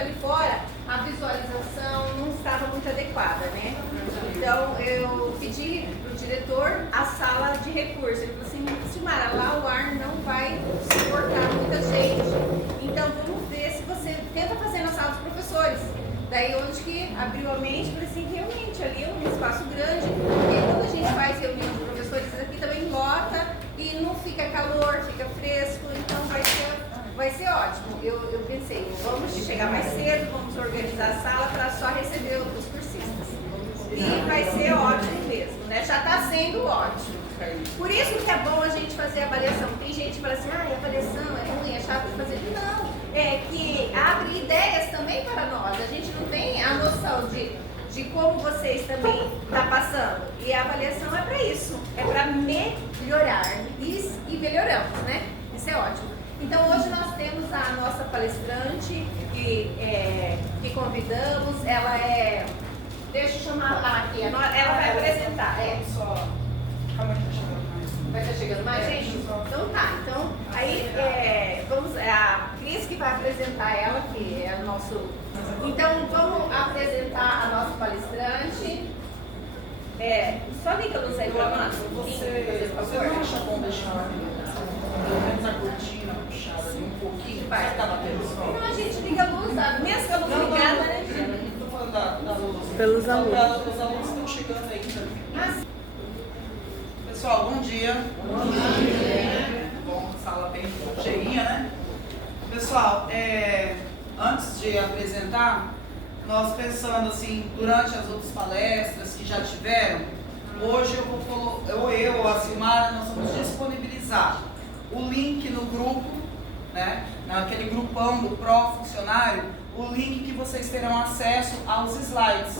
ali fora, a visualização não estava muito adequada, né? Então, eu pedi para o diretor a sala de recurso. Ele falou assim, Silmara, lá o ar não vai suportar muita gente. Então, vamos ver se você tenta fazer na sala dos professores. Daí, onde que abriu a mente, falei assim, realmente, ali é um espaço grande. E quando a gente faz reunião de professores, aqui também lota e não fica calor, fica fresco. Então, vai ser ótimo. Eu pensei, vamos chegar mais cedo, vamos organizar a sala para só receber os cursistas. E vai ser ótimo mesmo, né? Já está sendo ótimo. Por isso que é bom a gente fazer a avaliação. Tem gente que fala assim, a avaliação é ruim, é chato de fazer. Não, é que abre ideias também para nós. A gente não tem a noção de como vocês também estão passando. E a avaliação é para isso, é para melhorar. E melhoramos, né? Isso é ótimo. Então hoje nós temos a nossa palestrante que convidamos, ela é, deixa eu chamar aqui, ela vai apresentar. Só, calma que tá chegando mais. Vai estar chegando mais gente? Então tá, então aí vamos, é a Cris que vai apresentar ela, que é o nosso. Então vamos apresentar a nossa palestrante. Só liga a luz aí pra nós. Você não acha bom deixar pelo menos a cortina puxada ali um pouquinho? Vai estar batendo o sol. Então a gente liga a luz, sabe? Mesmo que a luz ligada, né? Não tô falando da luz. Pelos alunos. Os alunos estão chegando ainda. Pessoal, bom dia. Bom dia. Bom, sala bem cheinha, né? Pessoal, antes de apresentar, nós pensando assim, durante as outras palestras que já tiveram, hoje eu ou a Silmara, nós vamos disponibilizar o link no grupo, né, naquele grupão do pró-funcionário, o link que vocês terão acesso aos slides.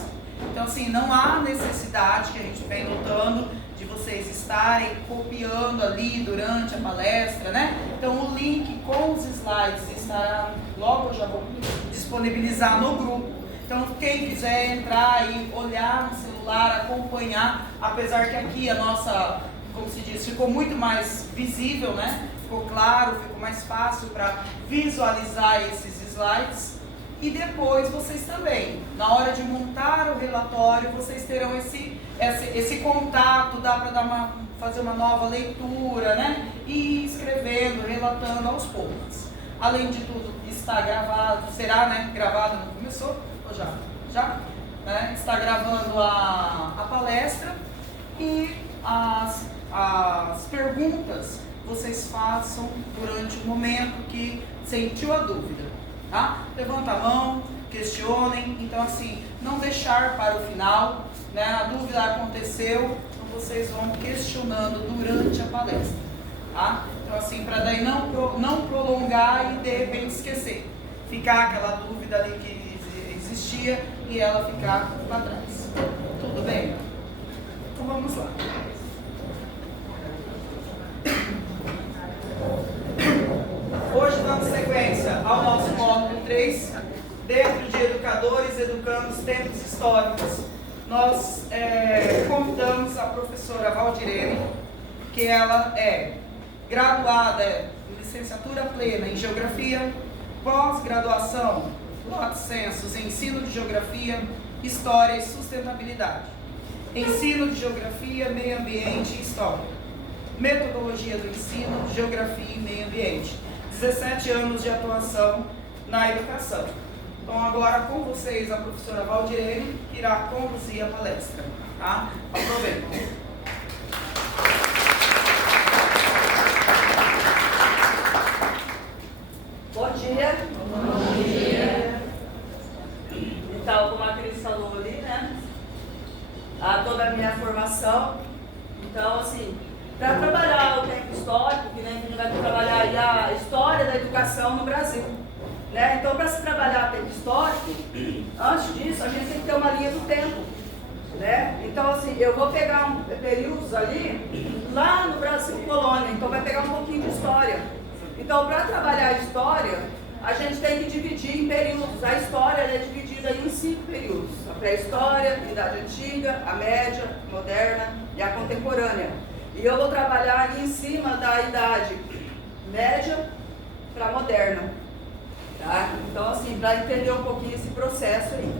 Então assim, não há necessidade, que a gente vem notando, de vocês estarem copiando ali durante a palestra, né? Então o link com os slides estará, logo eu já vou disponibilizar no grupo. Então quem quiser entrar e olhar no celular, acompanhar, apesar que aqui a nossa, como se diz, ficou muito mais visível, né? Ficou claro, ficou mais fácil para visualizar esses slides. E depois vocês também, na hora de montar o relatório, vocês terão esse contato, dá para fazer uma nova leitura, né? E ir escrevendo, relatando aos poucos. Além de tudo, está gravado, será, né? Gravado, não começou? Ou já? Já? Né? Está gravando a palestra e as perguntas vocês façam durante o momento que sentiu a dúvida. Tá? Levanta a mão, questionem, então assim, não deixar para o final, né? A dúvida aconteceu, então vocês vão questionando durante a palestra, tá? Então assim, para daí não prolongar e de repente esquecer, ficar aquela dúvida ali que existia e ela ficar para trás. Tudo bem? Então vamos lá. Hoje dando sequência ao nosso módulo 3, dentro de Educadores, Educandos, Tempos Históricos, nós convidamos a professora Valdirene, que ela é graduada em licenciatura plena em Geografia, pós-graduação, lato sensus em Ensino de Geografia, História e Sustentabilidade, Ensino de Geografia, Meio Ambiente e História, Metodologia do Ensino, Geografia e Meio Ambiente. 17 anos de atuação na educação. Então agora com vocês a professora Valdirene, que irá conduzir a palestra. Tá? Aproveitem. Bom dia. Bom dia. Então, como a Cris falou ali, né? Toda a minha formação. Então, assim, para trabalhar o tempo histórico, que a gente vai trabalhar aí a história da educação no Brasil. Né? Então, para se trabalhar o tempo histórico, antes disso, a gente tem que ter uma linha do tempo. Né? Então, assim, eu vou pegar períodos ali, lá no Brasil colônia, então vai pegar um pouquinho de história. Então, para trabalhar a história, a gente tem que dividir em períodos. A história é dividida em 5 períodos. A pré-história, a Idade Antiga, a Média, a Moderna e a Contemporânea. E eu vou trabalhar ali em cima da Idade Média para a Moderna. Tá? Então, assim, para entender um pouquinho esse processo aí.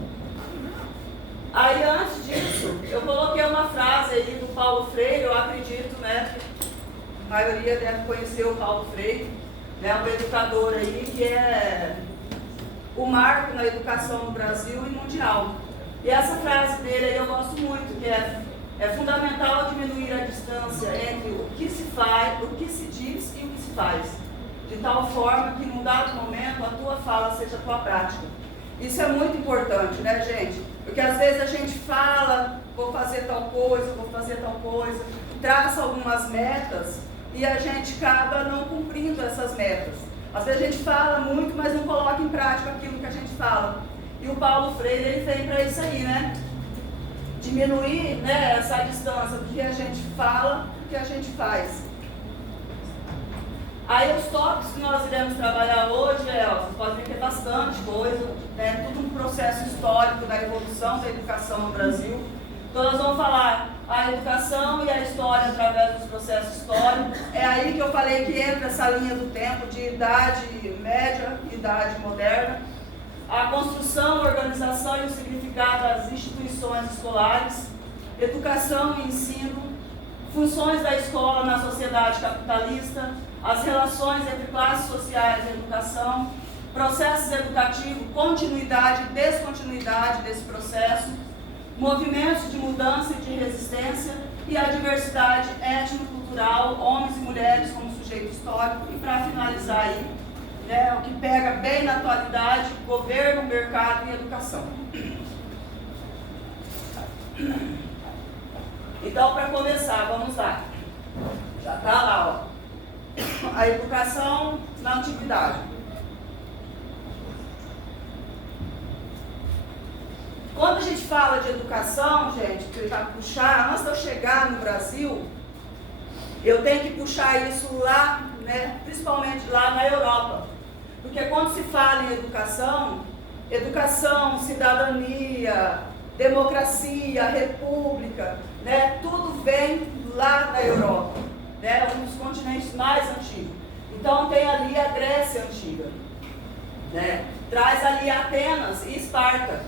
Aí, antes disso, eu coloquei uma frase aí do Paulo Freire, eu acredito, né, que a maioria deve conhecer o Paulo Freire, né, um educador aí que é o marco na educação no Brasil e mundial. E essa frase dele aí eu gosto muito, que é fundamental diminuir a distância entre o que se faz, o que se diz e o que se faz, de tal forma que num dado momento a tua fala seja a tua prática. Isso é muito importante, né, gente? Porque às vezes a gente fala, vou fazer tal coisa, traça algumas metas e a gente acaba não cumprindo essas metas. Às vezes a gente fala muito, mas não coloca em prática aquilo que a gente fala. E o Paulo Freire, ele vem para isso aí, né? Diminuir, né, essa distância do que a gente fala, do que a gente faz. Aí os tópicos que nós iremos trabalhar hoje, vocês podem ver que é bastante coisa, né? Tudo um processo histórico da evolução da educação no Brasil. Então nós vamos falar a educação e a história através dos processos históricos. É aí que eu falei que entra essa linha do tempo de idade média e idade moderna. A construção, a organização e o significado das instituições escolares, educação e ensino, funções da escola na sociedade capitalista, as relações entre classes sociais e educação, processos educativos, continuidade e descontinuidade desse processo, movimentos de mudança e de resistência e a diversidade étnico-cultural, homens e mulheres como sujeito histórico. E para finalizar aí, né, o que pega bem na atualidade, governo, mercado e educação. Então, para começar, vamos lá. Já está lá, ó. A educação na antiguidade. Quando a gente fala de educação, gente, para puxar, antes de eu chegar no Brasil, eu tenho que puxar isso lá, né, principalmente lá na Europa. Porque quando se fala em educação, cidadania, democracia, república, né, tudo vem lá na Europa, né, um dos continentes mais antigos. Então tem ali a Grécia Antiga, né, traz ali Atenas e Esparta.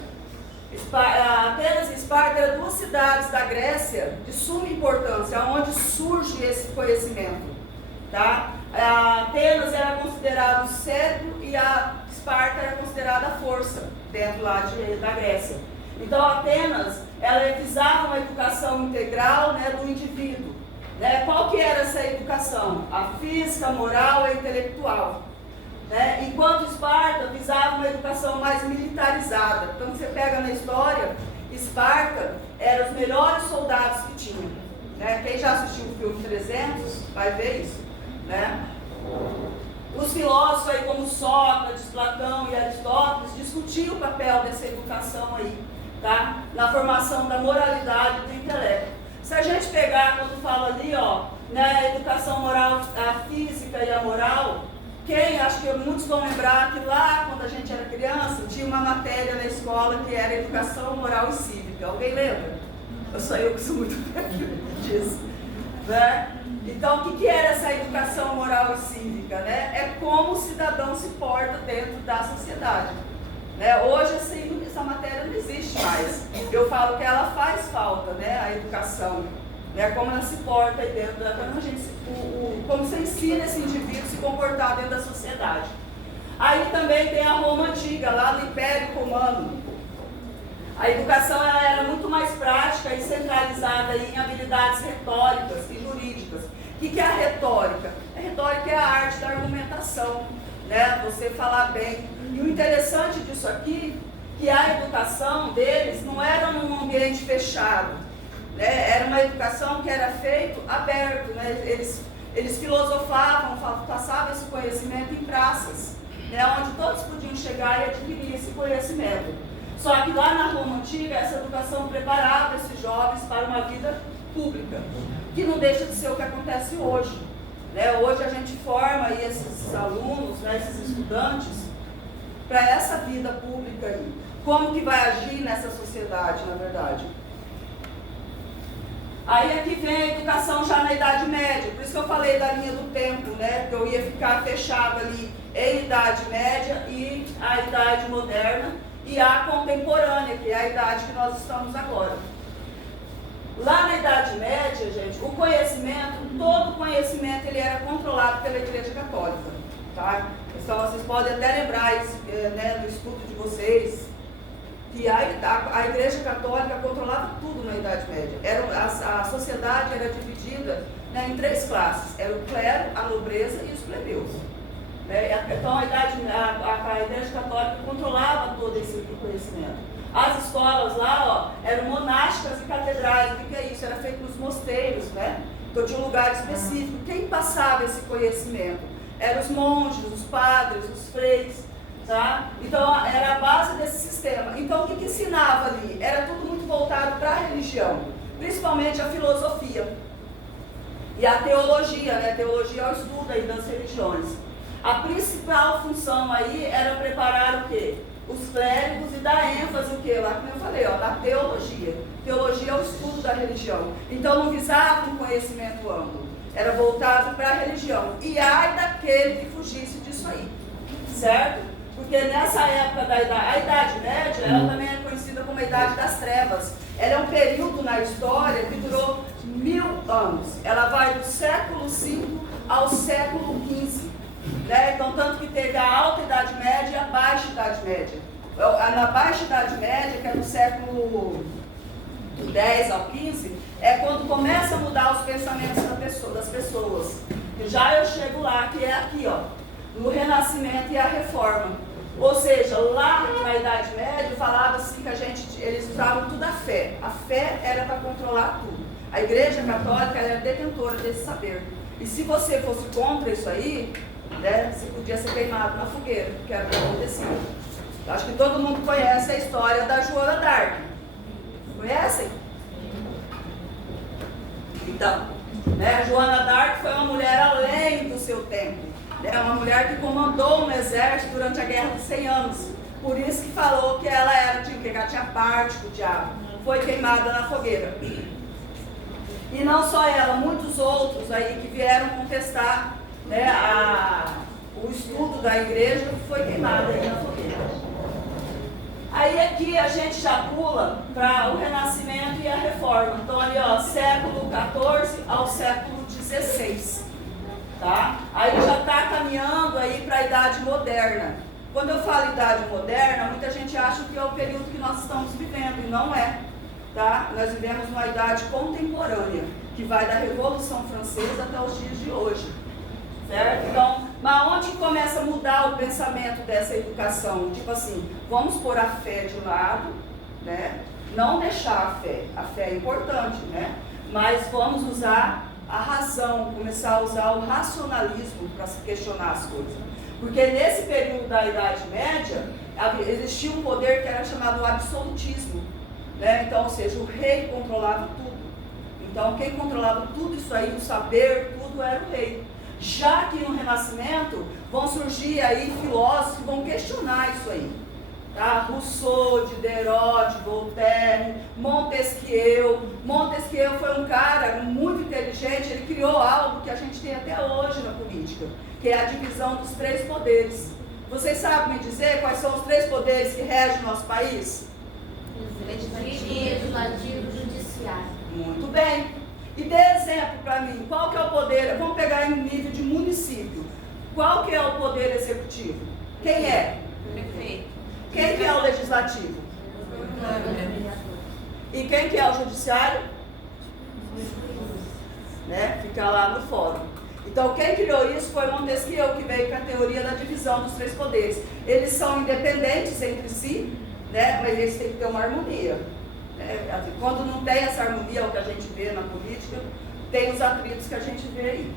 Atenas e Esparta eram duas cidades da Grécia de suma importância, onde surge esse conhecimento. Tá? A Atenas era considerada o cérebro e a Esparta era considerada a força dentro lá da Grécia. Então Atenas, ela visava uma educação integral, né, do indivíduo. Né? Qual que era essa educação? A física, a moral e a intelectual. Né? Enquanto Esparta visava uma educação mais militarizada. Então você pega na história, Esparta era os melhores soldados que tinha. Né? Quem já assistiu o filme 300 vai ver isso. Né? Os filósofos aí como Sócrates, Platão e Aristóteles discutiam o papel dessa educação aí, tá? Na formação da moralidade e do intelecto. Se a gente pegar quando fala ali, ó, né, a educação moral, a física e a moral, acho que muitos vão lembrar que lá, quando a gente era criança, tinha uma matéria na escola que era educação moral e cívica. Alguém lembra? Só eu que sou muito velho disso. Né? Então, o que era essa educação moral e cívica? Né? É como o cidadão se porta dentro da sociedade. Né? Hoje, assim, essa matéria não existe mais. Eu falo que ela faz falta, né? A educação. Né? Como ela se porta aí dentro, como você ensina esse indivíduo a se comportar dentro da sociedade. Aí também tem a Roma Antiga, lá do Império Romano. A educação ela era muito mais prática e centralizada em habilidades retóricas e jurídicas. O que é a retórica? A retórica é a arte da argumentação, né? Você falar bem. E o interessante disso aqui, que a educação deles não era num ambiente fechado, né? Era uma educação que era feita aberto, né? Eles filosofavam, passavam esse conhecimento em praças, né? Onde todos podiam chegar e adquirir esse conhecimento. Só que lá na Roma Antiga, essa educação preparava esses jovens para uma vida pública, que não deixa de ser o que acontece hoje. Né? Hoje a gente forma aí esses alunos, né, esses estudantes, para essa vida pública aí. Como que vai agir nessa sociedade, na verdade? Aí aqui vem a educação já na Idade Média, por isso que eu falei da linha do tempo, né? Que eu ia ficar fechado ali em Idade Média e a Idade Moderna e a contemporânea, que é a idade que nós estamos agora. Lá na Idade Média, gente, o conhecimento, todo conhecimento, ele era controlado pela Igreja Católica, tá? Então vocês podem até lembrar isso, né, do estudo de vocês, que a Igreja Católica controlava tudo na Idade Média. A sociedade era dividida, né, em 3 classes. Era o clero, a nobreza e os plebeus. Né? Então a Igreja Católica controlava todo esse conhecimento. As escolas lá, ó, eram monásticas e catedrais. O que é isso? Era feito nos mosteiros, né? Então tinha um lugar específico. Quem passava esse conhecimento? Eram os monges, os padres, os freis. Tá? Então era a base desse sistema. Então o que ensinava ali? Era tudo muito voltado para a religião, principalmente a filosofia e a teologia, né? A teologia é o estudo aí das religiões. A principal função aí era preparar o quê? Os clérigos e dar ênfase o quê? Lá como eu falei, ó, na teologia. Teologia é o estudo da religião. Então não visava um conhecimento amplo, era voltado para a religião. E ai daquele que fugisse disso aí, certo? Porque nessa época a Idade Média, ela também é conhecida como a Idade das Trevas. Ela é um período na história que durou 1000 anos. Ela vai do século V ao século XV. Né? Então, tanto que teve a Alta Idade Média e a Baixa Idade Média. Na Baixa Idade Média, que é do século X ao XV, é quando começa a mudar os pensamentos das pessoas. E já eu chego lá, que é aqui, ó, no Renascimento e a Reforma. Ou seja, lá na Idade Média falava assim que eles usavam tudo a fé. A fé era para controlar tudo. A Igreja Católica era detentora desse saber. E se você fosse contra isso aí, né, você podia ser queimado na fogueira, que era o que acontecia. Eu acho que todo mundo conhece a história da Joana d'Arc. Conhecem? Então, né, a Joana d'Arc foi uma mulher além do seu tempo. É uma mulher que comandou um exército durante a Guerra dos 100 anos. Por isso que falou que ela tinha parte com o diabo. Foi queimada na fogueira. E não só ela, muitos outros aí que vieram contestar, né, o estudo da igreja, foi queimada aí na fogueira. Aí aqui a gente já pula para o Renascimento e a Reforma. Então ali, ó, século XIV ao século XVI. Tá? Aí já está caminhando aí para a Idade Moderna. Quando eu falo Idade Moderna, muita gente acha que é o período que nós estamos vivendo, e não é. Tá? Nós vivemos uma idade contemporânea, que vai da Revolução Francesa até os dias de hoje. Certo? Então, mas onde começa a mudar o pensamento dessa educação? Tipo assim, vamos pôr a fé de lado, né? Não deixar a fé é importante, né? Mas vamos usar a razão, começar a usar o racionalismo para se questionar as coisas. Porque nesse período da Idade Média, existia um poder que era chamado absolutismo. Né? Então, ou seja, o rei controlava tudo. Então, quem controlava tudo isso aí, o saber, tudo era o rei. Já que no Renascimento, vão surgir aí filósofos que vão questionar isso aí. Tá? Rousseau, Diderot, Voltaire, Montesquieu. Montesquieu foi um cara muito inteligente, ele criou algo que a gente tem até hoje na política, que é a divisão dos 3 poderes. Vocês sabem me dizer quais são os 3 poderes que regem o nosso país? Legislativo, judiciário. Muito bem. E dê exemplo para mim, qual que é o poder? Vamos pegar em nível de município. Qual que é o poder executivo? Quem é? Prefeito. Quem que é o legislativo? E quem que é o judiciário? Né? Fica lá no fórum. Então quem criou isso foi Montesquieu, que veio com a teoria da divisão dos 3 poderes. Eles são independentes entre si, né? Mas eles têm que ter uma harmonia. Quando não tem essa harmonia, o que a gente vê na política, tem os atritos que a gente vê aí.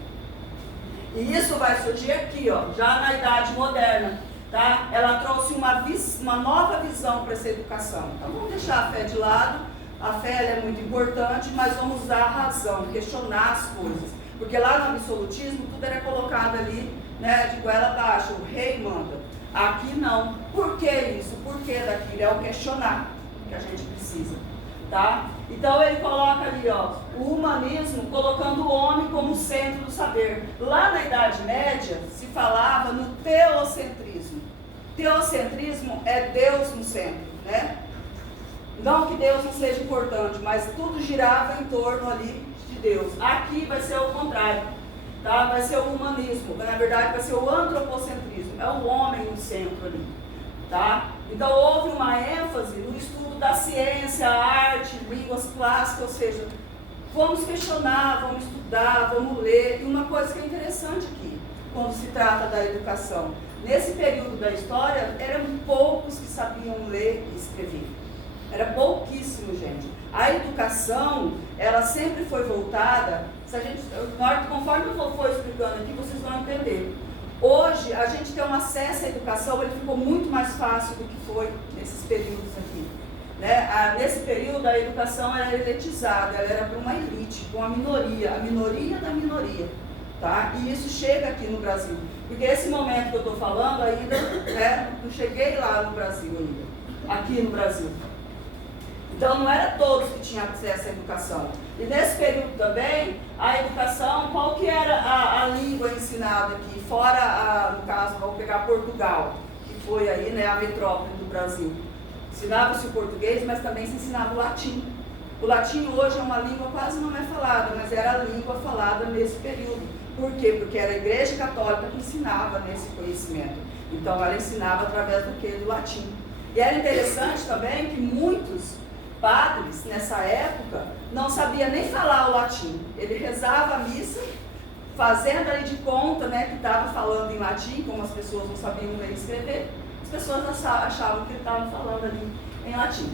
E isso vai surgir aqui, ó, já na Idade Moderna. Tá? Ela trouxe uma nova visão para essa educação. Então vamos deixar a fé de lado, a fé é muito importante, mas vamos usar a razão, questionar as coisas. Porque lá no absolutismo tudo era colocado ali, né, de goela abaixo, o rei manda. Aqui não. Por que isso? Por que daquilo? É o questionar que a gente precisa. tá? Então ele coloca ali, ó, o humanismo colocando o homem como centro do saber. Lá na Idade Média se falava no teocentrismo. Teocentrismo é Deus no centro, né? Não que Deus não seja importante, mas tudo girava em torno ali de Deus. Aqui vai ser o contrário, tá? Vai ser o humanismo, na verdade vai ser o antropocentrismo, é o homem no centro ali, tá? Então houve uma ênfase no estudo da ciência, arte, línguas clássicas, ou seja, vamos questionar, vamos estudar, vamos ler. E uma coisa que é interessante aqui, quando se trata da educação, nesse período da história, eram poucos que sabiam ler e escrever. Era pouquíssimo, gente. A educação, ela sempre foi voltada, se a gente, conforme eu for explicando aqui, vocês vão entender. Hoje, a gente tem um acesso à educação, ele ficou muito mais fácil do que foi nesses períodos aqui. Né? Nesse período, a educação era elitizada, ela era para uma elite, para uma minoria, a minoria da minoria. Tá? E isso chega aqui no Brasil. Porque esse momento que eu estou falando ainda, né, não cheguei lá no Brasil ainda, aqui no Brasil. Então não era todos que tinham acesso à educação. E nesse período também, a educação, qual que era a língua ensinada aqui? Fora, no caso, vamos pegar Portugal, que foi aí, né, a metrópole do Brasil. Ensinava-se o português, mas também se ensinava o latim. O latim hoje é uma língua quase não é falada, mas era a língua falada nesse período. Por quê? Porque era a Igreja Católica que ensinava nesse conhecimento. Então ela ensinava através do latim. E era interessante também que muitos padres, nessa época, não sabia nem falar o latim. Ele rezava a missa, fazendo ali de conta, né, que estava falando em latim, como as pessoas não sabiam ler e escrever, as pessoas achavam que ele estava falando ali em latim.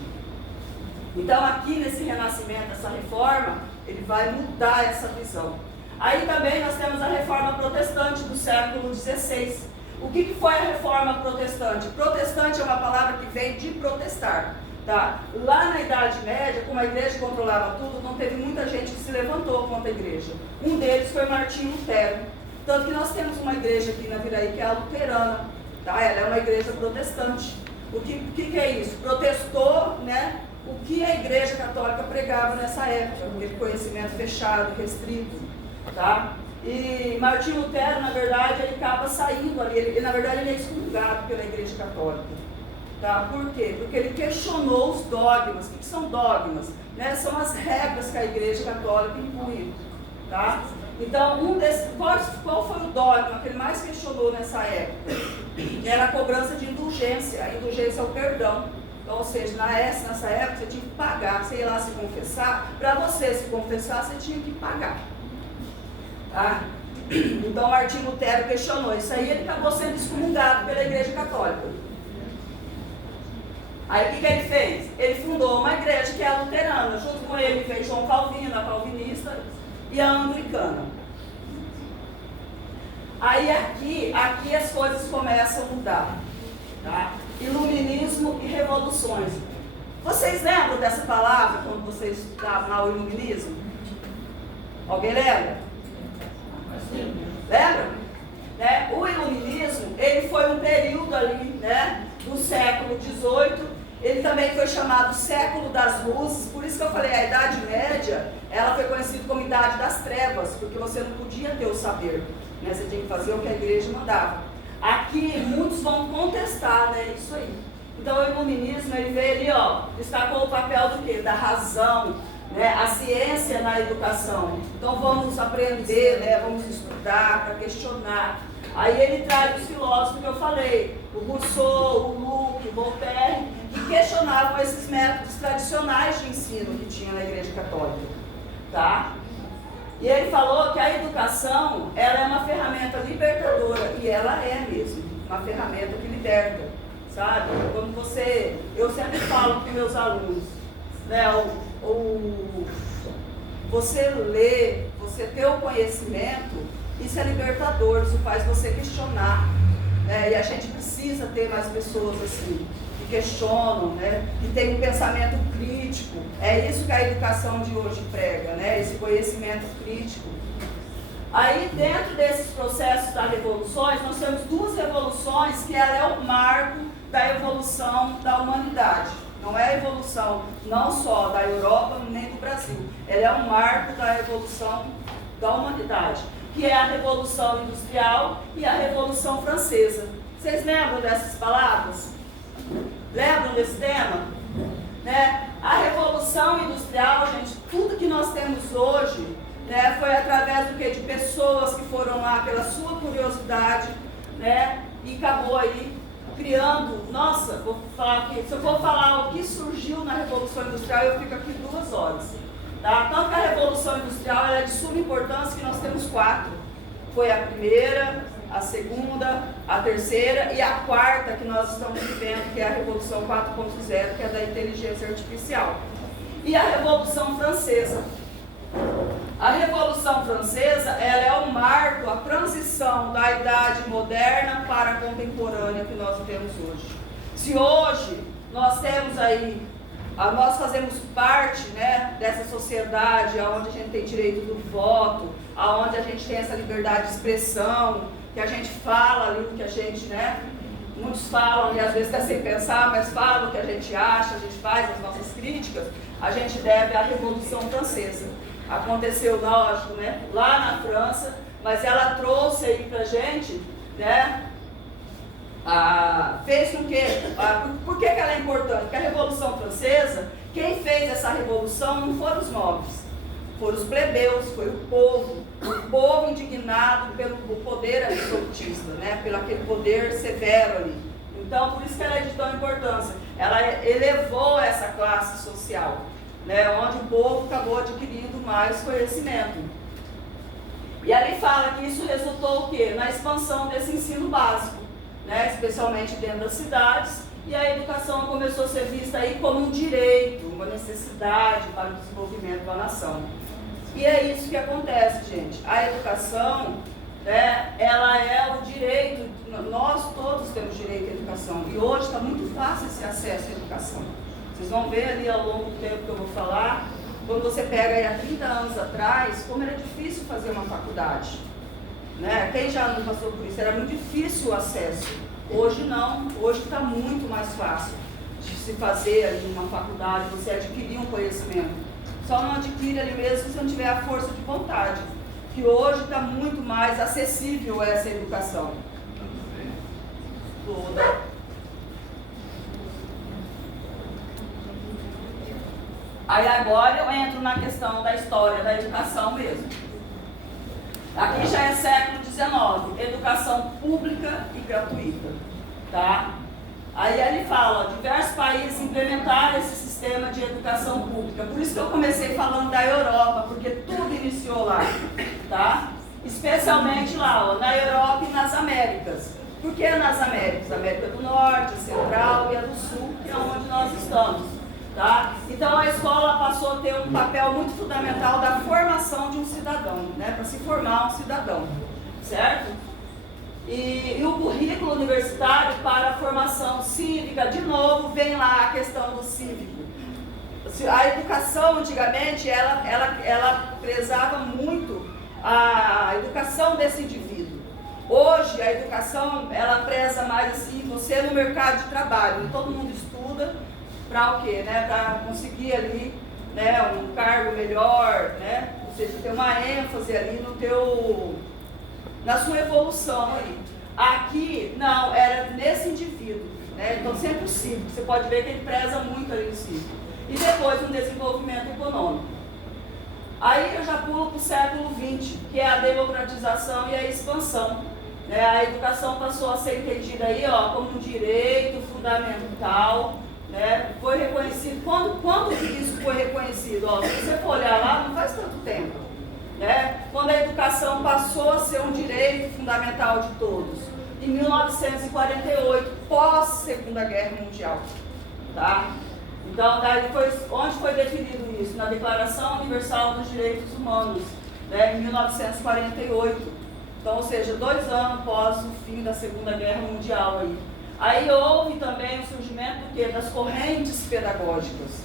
Então aqui nesse renascimento, essa reforma, ele vai mudar essa visão. Aí também nós temos a reforma protestante do século XVI. O que foi a reforma protestante? Protestante é uma palavra que vem de protestar. Tá? Lá na Idade Média, como a igreja controlava tudo, não teve muita gente que se levantou contra a igreja. Um deles foi Martinho Lutero. Tanto que nós temos uma igreja aqui na Viraí que é a luterana. Tá? Ela é uma igreja protestante. O que é isso? Protestou, né, o que a igreja católica pregava nessa época, aquele conhecimento fechado, restrito. Tá? E Martinho Lutero, na verdade, ele acaba saindo ali. Ele, na verdade, ele é excomungado pela igreja católica. Tá? Por quê? Porque ele questionou os dogmas. O que são dogmas? Né? São as regras que a Igreja Católica impunha. Tá? Então, qual foi o dogma que ele mais questionou nessa época? Era a cobrança de indulgência. A indulgência é o perdão. Então, ou seja, nessa época você tinha que pagar. Você ia lá se confessar. Para você se confessar, você tinha que pagar. Tá? Então, Martinho Lutero questionou isso aí. Ele acabou sendo excomungado pela Igreja Católica. Aí o que ele fez? Ele fundou uma igreja que é a luterana. Junto com ele veio João Calvino, a calvinista, e a anglicana. Aí aqui as coisas começam a mudar. Tá? Iluminismo e revoluções. Vocês lembram dessa palavra quando vocês estudavam lá o iluminismo? Alguém lembra? Lembra? Né? O iluminismo, ele foi um período ali, né, do século XVIII. Ele também foi chamado século das luzes, por isso que eu falei, a Idade Média, ela foi conhecida como Idade das Trevas, porque você não podia ter o saber, né? Você tinha que fazer o que a igreja mandava. Aqui, muitos vão contestar, né, isso aí. Então, o iluminismo, ele veio ali, ó, destacou o papel do quê? Da razão, né? A ciência na educação. Então, vamos aprender, né? Vamos estudar, para questionar. Aí ele traz os filósofos que eu falei, o Rousseau, o Luke, o Voltaire, que questionavam esses métodos tradicionais de ensino que tinha na Igreja Católica. Tá? E ele falou que a educação, ela é uma ferramenta libertadora, e ela é mesmo, uma ferramenta que liberta, sabe? Quando eu sempre falo para os meus alunos, né, você ler, você ter o conhecimento, isso é libertador, isso faz você questionar, né? E a gente precisa ter mais pessoas assim, que questionam, né? Que tem um pensamento crítico. É isso que a educação de hoje prega, né? Esse conhecimento crítico. Aí, dentro desses processos das revoluções, nós temos duas revoluções que ela é o marco da evolução da humanidade. Não é a evolução não só da Europa nem do Brasil. Ela é um marco da evolução da humanidade, que é a Revolução Industrial e a Revolução Francesa. Vocês lembram dessas palavras? Lembram desse tema? Né? A Revolução Industrial, gente, tudo que nós temos hoje, né, foi através do quê? De pessoas que foram lá pela sua curiosidade, né, e acabou aí criando, nossa, vou falar aqui, se eu for falar o que surgiu na Revolução Industrial, eu fico aqui 2 horas. Tá? Tanto que a Revolução Industrial ela é de suma importância, que nós temos 4. Foi a primeira, a segunda, a terceira e a quarta que nós estamos vivendo, que é a Revolução 4.0, que é da inteligência artificial. E a Revolução Francesa. A Revolução Francesa, ela é o marco, a transição da idade moderna para a contemporânea que nós temos hoje. Se hoje nós temos aí, nós fazemos parte, né, dessa sociedade onde a gente tem direito do voto, onde a gente tem essa liberdade de expressão, que a gente fala ali o que a gente, né, muitos falam e às vezes até sem pensar, mas falam o que a gente acha, a gente faz as nossas críticas, a gente deve à Revolução Francesa. Aconteceu, lógico, né, lá na França, mas ela trouxe aí pra gente, né, fez com que, por que ela é importante? Porque a Revolução Francesa, quem fez essa revolução não foram os nobres, foram os plebeus, foi o povo indignado pelo poder absolutista, né, pelo aquele poder severo ali. Então, por isso que ela é de tão importância. Ela elevou essa classe social, né, onde o povo acabou adquirindo mais conhecimento. E ali fala que isso resultou o quê? Na expansão desse ensino básico, né, especialmente dentro das cidades, e a educação começou a ser vista aí como um direito, uma necessidade para o desenvolvimento da nação. E é isso que acontece, gente. A educação, né, ela é o direito, nós todos temos direito à educação, e hoje está muito fácil esse acesso à educação. Vocês vão ver ali ao longo do tempo que eu vou falar, quando você pega aí há 30 anos atrás, como era difícil fazer uma faculdade. Né? Quem já não passou por isso, era muito difícil o acesso. Hoje não, hoje está muito mais fácil de se fazer ali uma faculdade, você adquirir um conhecimento. Só não adquire ali mesmo se não tiver a força de vontade, que hoje está muito mais acessível essa educação. Toda. Aí agora eu entro na questão da história da educação mesmo. Aqui já é século XIX, educação pública e gratuita, tá? Aí ele fala, ó, diversos países implementaram esse sistema de educação pública. Por isso que eu comecei falando da Europa, porque tudo iniciou lá, tá? Especialmente lá, ó, na Europa e nas Américas. Por que nas Américas? América do Norte, Central e a do Sul, que é onde nós estamos. Tá? Então a escola passou a ter um papel muito fundamental da formação de um cidadão, né? Para se formar um cidadão, certo? E o currículo universitário para a formação cívica, de novo, vem lá a questão do cívico. A educação antigamente, ela prezava muito a educação desse indivíduo. Hoje a educação, ela preza mais assim, você no mercado de trabalho, todo mundo estuda, para o quê? Né? Para conseguir ali, né, um cargo melhor, né? Ou seja, ter uma ênfase ali na sua evolução aí. Aqui, não, era nesse indivíduo, né? Então sempre o cívico, você pode ver que ele preza muito ali no cívico. E depois um desenvolvimento econômico. Aí eu já pulo para o século XX, que é a democratização e a expansão. Né? A educação passou a ser entendida aí, ó, como um direito fundamental. Né? Foi reconhecido, quando isso foi reconhecido? Ó, se você for olhar lá, não faz tanto tempo. Né? Quando a educação passou a ser um direito fundamental de todos, em 1948, pós-Segunda Guerra Mundial. Tá? Então, daí onde foi definido isso? Na Declaração Universal dos Direitos Humanos, né? Em 1948. Então, ou seja, 2 anos após o fim da Segunda Guerra Mundial aí. Aí houve também o surgimento do quê? Das correntes pedagógicas.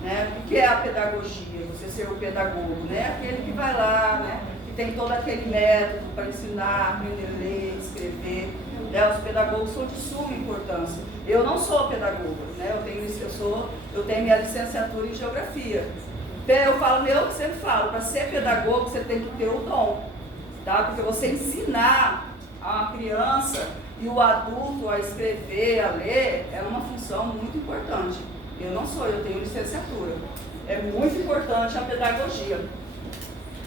Né? O que é a pedagogia? Você ser o pedagogo, né? Aquele que vai lá, né? Que tem todo aquele método para ensinar, aprender a ler, escrever. Né? Os pedagogos são de suma importância. Eu não sou pedagoga, né? Eu sou eu tenho minha licenciatura em Geografia. Eu falo, eu sempre falo, para ser pedagogo você tem que ter o dom, tá? Porque você ensinar a criança e o adulto a escrever, a ler, é uma função muito importante. Eu não sou, eu tenho licenciatura. É muito importante a pedagogia.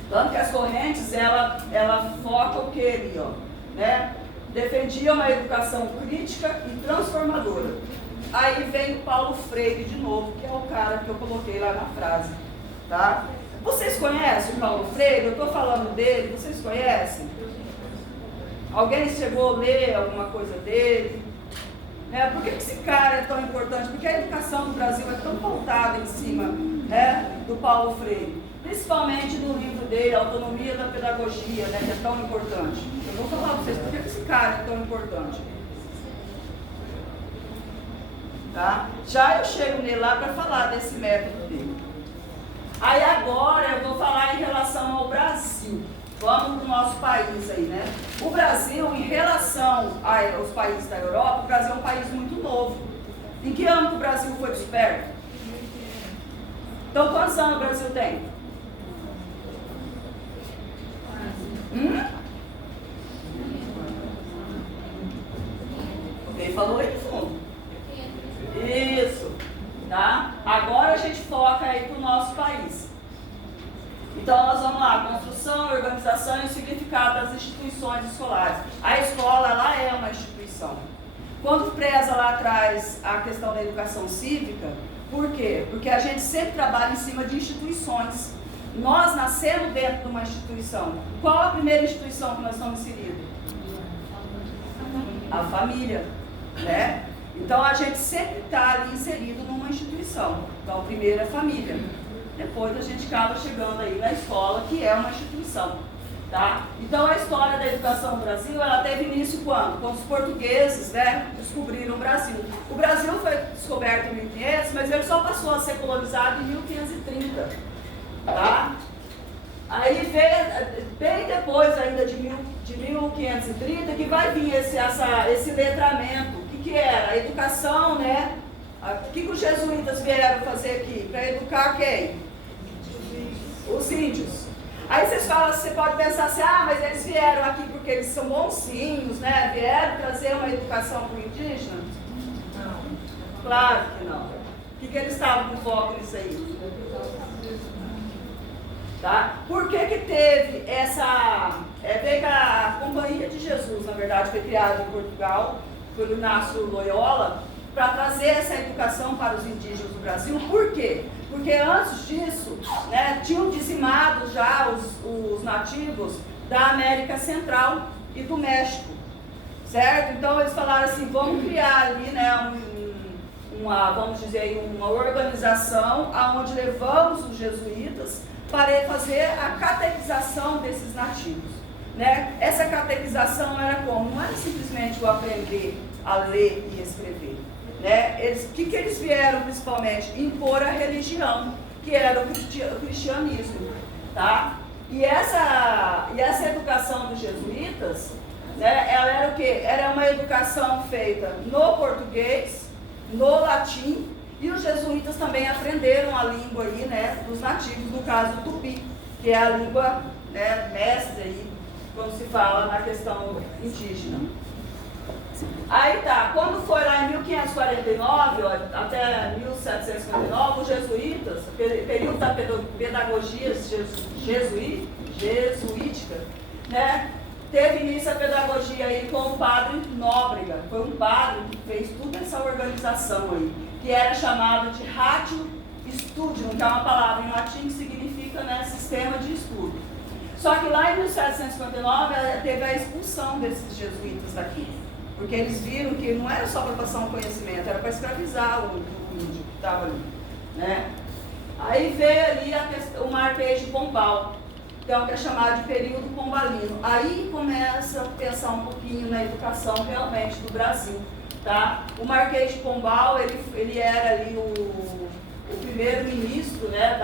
Tanto que as correntes, ela foca o que ali, ó, né? Defendia uma educação crítica e transformadora. Aí vem o Paulo Freire de novo, que é o cara que eu coloquei lá na frase, tá? Vocês conhecem o Paulo Freire? Eu estou falando dele, vocês conhecem? Alguém chegou a ler alguma coisa dele? Por que esse cara é tão importante? Porque a educação no Brasil é tão pautada em cima, né, do Paulo Freire. Principalmente no livro dele, Autonomia da Pedagogia, né, que é tão importante. Eu vou falar para vocês por que esse cara é tão importante. Tá? Já eu chego nele lá para falar desse método dele. Aí agora eu vou falar em relação ao Brasil. Vamos para o nosso país aí, né? O Brasil, em relação aos países da Europa, o Brasil é um país muito novo. Em que ano que o Brasil foi descoberto? Então, quantos anos o Brasil tem? Alguém falou aí no fundo. Isso. Tá? Agora a gente foca aí para o nosso país. Então nós vamos lá, construção, organização e significado das instituições escolares. A escola, ela é uma instituição. Quando preza lá atrás a questão da educação cívica, por quê? Porque a gente sempre trabalha em cima de instituições. Nós nascemos dentro de uma instituição. Qual a primeira instituição que nós estamos inseridos? A família, né? Então a gente sempre está ali inserido numa instituição. Então primeiro é a família. Depois a gente acaba chegando aí na escola, que é uma instituição, tá? Então a história da educação no Brasil, ela teve início quando? Quando os portugueses, né, descobriram o Brasil. O Brasil foi descoberto em 1500, mas ele só passou a ser colonizado em 1530, tá? Aí veio, bem depois ainda de 1530, que vai vir esse letramento. O que era? A educação, né? O que os jesuítas vieram fazer aqui? Para educar quem? Os índios. Aí vocês falam, você pode pensar assim, mas eles vieram aqui porque eles são bonzinhos, né? Vieram trazer uma educação para o indígena? Não. Claro que não. O que eles estavam com foco nisso aí? Tá? Por que teve essa... Veio que a Companhia de Jesus, na verdade, foi criada em Portugal, pelo Inácio Loyola, para trazer essa educação para os indígenas do Brasil. Por quê? Porque antes disso, né, tinham dizimado já os nativos da América Central e do México, certo? Então eles falaram assim, vamos criar ali, né, vamos dizer aí, uma organização onde levamos os jesuítas para fazer a catequização desses nativos, né? Essa catequização era como? Não era simplesmente o aprender a ler e escrever. Né? O que eles vieram principalmente? Impor a religião, que era o cristianismo. Tá? E essa educação dos jesuítas, né, ela era o quê? Era uma educação feita no português, no latim, e os jesuítas também aprenderam a língua aí, né, dos nativos, no caso tupi, que é a língua, né, mestre aí, quando se fala na questão indígena. Aí tá, quando foi lá em 1549, até 1759, os jesuítas, período da pedagogia jesuítica, né, teve início a pedagogia aí com o padre Nóbrega. Foi um padre que fez toda essa organização aí, que era chamado de Ratio Studium, que é uma palavra em latim que significa, né, sistema de estudo. Só que lá em 1759 teve a expulsão desses jesuítas daqui. Porque eles viram que não era só para passar um conhecimento, era para escravizar o índio que estava ali, né? Aí veio ali o Marquês de Pombal, então, que é chamado de período pombalino. Aí começa a pensar um pouquinho na educação realmente do Brasil, tá? O Marquês de Pombal, ele era ali o primeiro-ministro, né,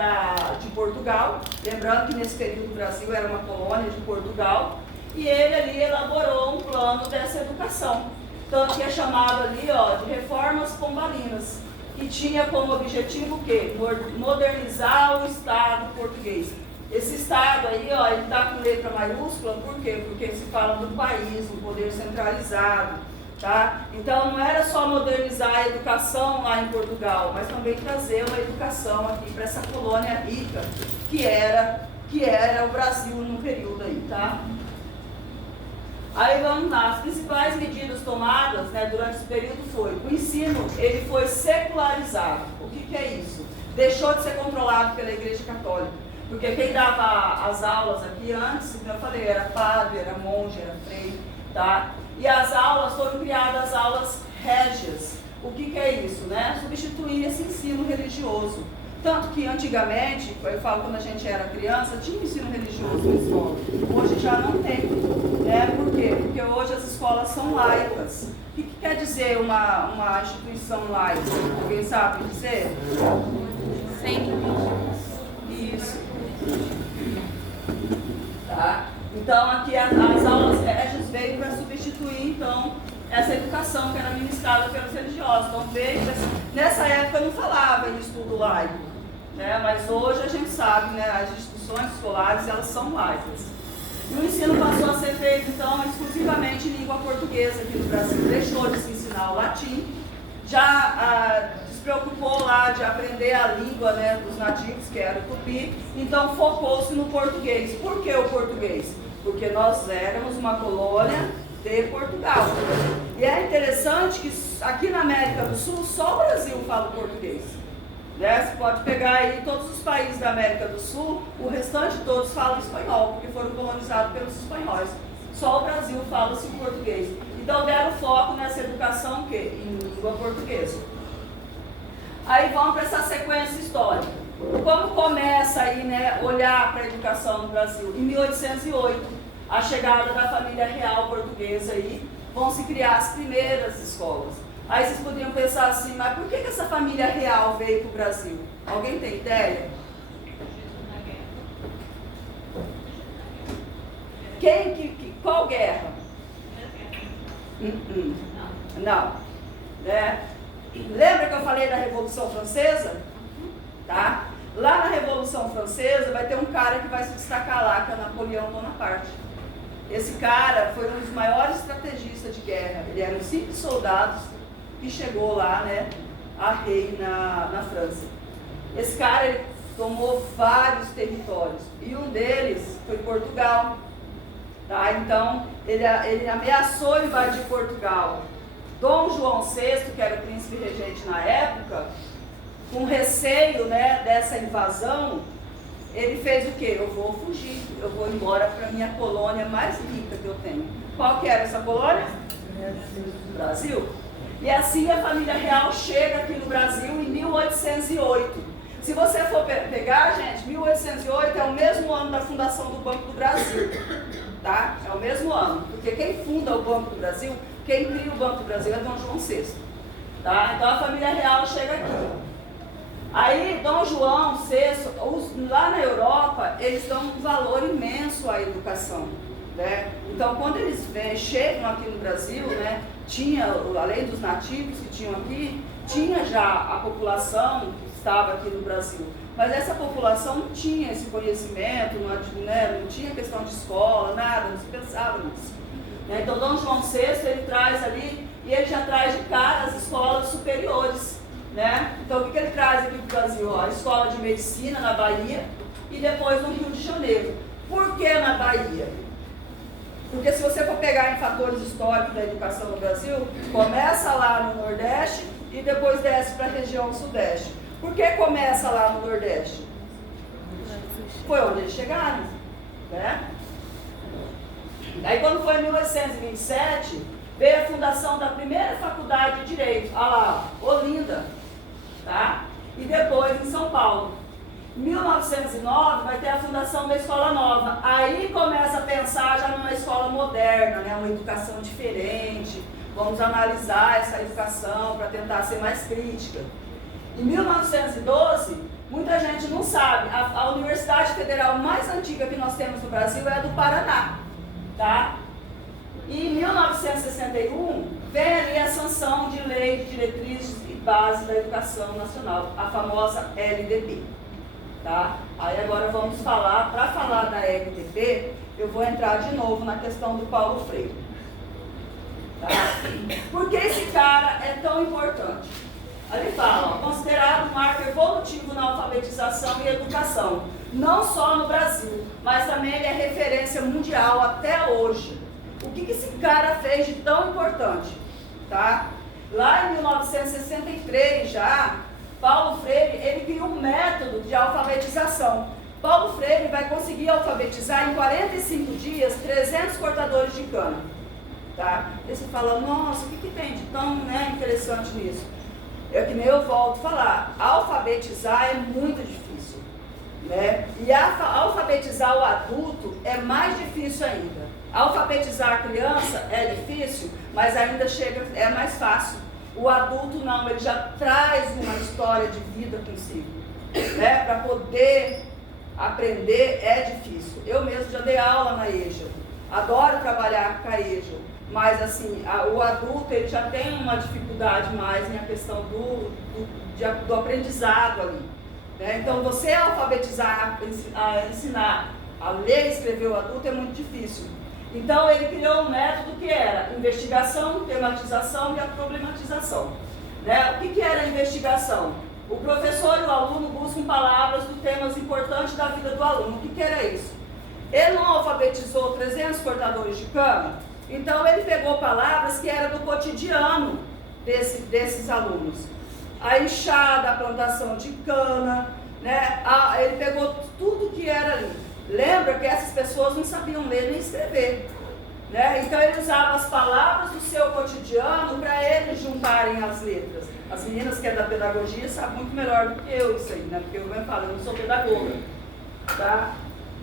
de Portugal, lembrando que nesse período o Brasil era uma colônia de Portugal, e ele ali elaborou um plano dessa educação, tanto que é chamado ali, ó, de reformas pombalinas, e tinha como objetivo o quê? Modernizar o Estado português. Esse Estado aí, ó, ele está com letra maiúscula, por quê? Porque se fala do país, um poder centralizado, tá? Então não era só modernizar a educação lá em Portugal, mas também trazer uma educação aqui para essa colônia rica que era o Brasil no período aí, tá? Aí vamos lá, as principais medidas tomadas, né, durante esse período foi, o ensino, ele foi secularizado. O que é isso? Deixou de ser controlado pela Igreja Católica, porque quem dava as aulas aqui antes, como eu falei, era padre, era monge, era frei, tá? E as aulas foram criadas aulas régias. O que é isso, né? Substituir esse ensino religioso. Tanto que antigamente, eu falo quando a gente era criança, tinha ensino religioso na escola. Hoje já não tem. Né? Por quê? Porque hoje as escolas são laicas. O que quer dizer uma instituição laica? Alguém sabe dizer? Sem limites. Isso. Tá? Então aqui as aulas régias veio para substituir então essa educação que era ministrada pelos religiosos. Então veja, nessa época não falava em estudo laico, né? Mas hoje a gente sabe, né, as instituições escolares elas são laicas. E o ensino passou a ser feito então exclusivamente em língua portuguesa aqui no Brasil. Deixou de se ensinar o latim, já se preocupou lá de aprender a língua, né, dos nativos, que era o tupi, então focou-se no português. Por que o português? Porque nós éramos uma colônia de Portugal. E é interessante que aqui na América do Sul só o Brasil fala português. Né? Você pode pegar aí todos os países da América do Sul, o restante todos falam espanhol, porque foram colonizados pelos espanhóis. Só o Brasil fala-se português. Então deram foco nessa educação que em língua portuguesa. Aí vamos para essa sequência histórica. Como começa aí, né, olhar para a educação no Brasil? Em 1808, a chegada da família real portuguesa aí, vão se criar as primeiras escolas. Aí vocês poderiam pensar assim, mas por que essa família real veio para o Brasil? Alguém tem ideia? Qual guerra? Não. Né? Lembra que eu falei da Revolução Francesa? Tá? Lá na Revolução Francesa vai ter um cara que vai se destacar lá, que é o Napoleão Bonaparte. Esse cara foi um dos maiores estrategistas de guerra. Ele era um simples soldado que chegou lá, né, a rei na França. Esse cara ele tomou vários territórios e um deles foi Portugal. Tá? Então ele ameaçou invadir Portugal. Dom João VI, que era o príncipe regente na época, com receio, né, dessa invasão, ele fez o quê? Eu vou fugir, eu vou embora para a minha colônia mais rica que eu tenho. Qual que era essa colônia? Brasil. E assim a família real chega aqui no Brasil em 1808. Se você for pegar, gente, 1808 é o mesmo ano da fundação do Banco do Brasil. Tá? É o mesmo ano. Porque quem funda o Banco do Brasil, quem cria o Banco do Brasil é Dom João VI. Tá? Então a família real chega aqui. Aí Dom João VI, lá na Europa, eles dão um valor imenso à educação. Né? Então quando eles chegam aqui no Brasil, né, tinha, além dos nativos que tinham aqui, tinha já a população que estava aqui no Brasil. Mas essa população não tinha esse conhecimento, não tinha questão de escola, nada, não se pensava nisso. Né? Então Dom João VI, ele traz ali, e ele já traz de cara as escolas superiores. Né? Então o que ele traz aqui para o Brasil? Ó, a escola de medicina na Bahia e depois no Rio de Janeiro. Por que na Bahia? Porque se você for pegar em fatores históricos da educação no Brasil, começa lá no Nordeste e depois desce para a região Sudeste. Por que começa lá no Nordeste? Foi onde eles chegaram. Né? Aí quando foi em 1827, veio a fundação da primeira faculdade de Direito, lá, Olinda, tá? E depois em São Paulo. Em 1909 vai ter a fundação da Escola Nova. Aí começa a pensar já numa escola moderna, né? Uma educação diferente. Vamos analisar essa educação para tentar ser mais crítica. Em 1912, muita gente não sabe, a Universidade Federal mais antiga que nós temos no Brasil é a do Paraná, tá? E em 1961, vem ali a sanção de lei de diretrizes Base da Educação Nacional, a famosa LDB. Tá? Aí agora vamos falar, para falar da LDB, eu vou entrar de novo na questão do Paulo Freire. Tá? Por que esse cara é tão importante? Ele fala, ó, considerado um marco evolutivo na alfabetização e educação, não só no Brasil, mas também ele é referência mundial até hoje. O que esse cara fez de tão importante? Tá? Lá em 1963 já, Paulo Freire, ele criou um método de alfabetização. Paulo Freire vai conseguir alfabetizar em 45 dias 300 cortadores de cana. Tá? E você fala, nossa, o que tem de tão interessante nisso? É que nem eu volto a falar, alfabetizar é muito difícil. Né? E alfabetizar o adulto é mais difícil ainda. Alfabetizar a criança é difícil, mas ainda é mais fácil. O adulto não, ele já traz uma história de vida consigo. Né? Para poder aprender é difícil. Eu mesmo já dei aula na EJA, adoro trabalhar com a EJA, mas assim, o adulto ele já tem uma dificuldade mais na questão do aprendizado ali. Né? Então você alfabetizar, ensinar a ler e escrever o adulto é muito difícil. Então ele criou um método que era investigação, tematização e a problematização. Né? O que era a investigação? O professor e o aluno buscam palavras dos temas importantes da vida do aluno. O que era isso? Ele não alfabetizou 300 cortadores de cana, então ele pegou palavras que eram do cotidiano desses alunos. A enxada, a plantação de cana, né? Ele pegou tudo que era ali. Lembra que essas pessoas não sabiam ler nem escrever. Né? Então ele usava as palavras do seu cotidiano para eles juntarem as letras. As meninas que é da pedagogia sabem muito melhor do que eu isso aí, né? Porque eu falo, eu não sou pedagoga. Tá?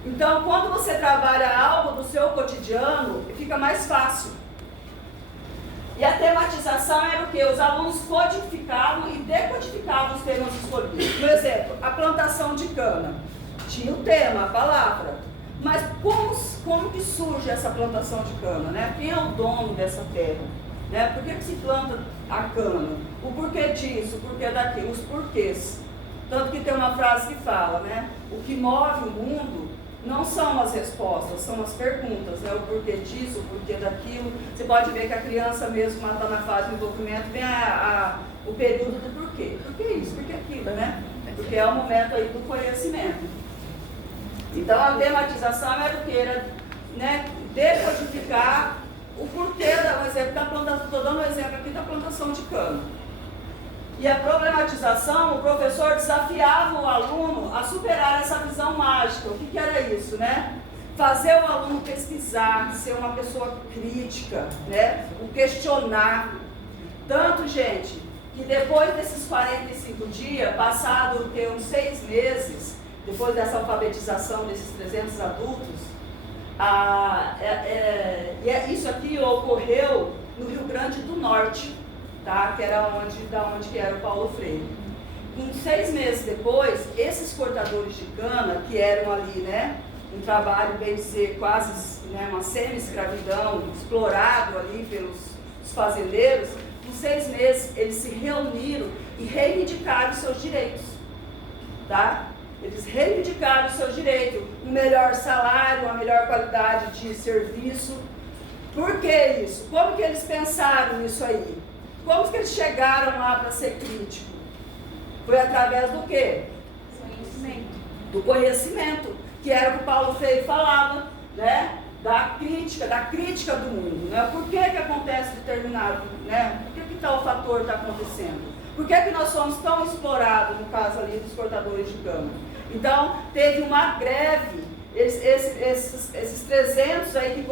Então quando você trabalha algo do seu cotidiano, fica mais fácil. E a tematização era o quê? Os alunos codificavam e decodificavam os temas escolhidos. Por exemplo, a plantação de cana. Tinha o tema, a palavra. Mas como que surge essa plantação de cana? Né? Quem é o dono dessa terra? Né? Por que se planta a cana? O porquê disso, o porquê daquilo, os porquês. Tanto que tem uma frase que fala, né? O que move o mundo não são as respostas, são as perguntas, né? O porquê disso, o porquê daquilo. Você pode ver que a criança mesmo, quando está na fase de desenvolvimento, vem o período do porquê. Por que isso? Por que aquilo, né? Porque é o momento aí do conhecimento. Então a tematização era o que? Era, né, decodificar o porquê, estou dando um exemplo aqui da plantação de cana. E a problematização, o professor desafiava o aluno a superar essa visão mágica. O que era isso, né? Fazer o aluno pesquisar, ser uma pessoa crítica, né? O questionar. Tanto, gente, que depois desses 45 dias, passado uns 6 meses, depois dessa alfabetização desses 300 adultos, isso aqui ocorreu no Rio Grande do Norte, tá? Que era da onde que era o Paulo Freire. Em 6 meses depois, esses cortadores de cana, que eram ali, né, um trabalho, bem dizer, quase, né, uma semi-escravidão, explorado ali pelos fazendeiros, em 6 meses eles se reuniram e reivindicaram os seus direitos, tá? Eles reivindicaram os seus direitos, um melhor salário, uma melhor qualidade de serviço. Por que isso? Como que eles pensaram nisso aí? Como que eles chegaram lá para ser crítico? Foi através do quê? Conhecimento. Do conhecimento, que era o que o Paulo Freire falava, né? Da crítica do mundo, né? Por que acontece determinado, né? Por que tal fator está acontecendo? Por que nós somos tão explorados, no caso ali dos cortadores de cana? Então, teve uma greve, esses 300 aí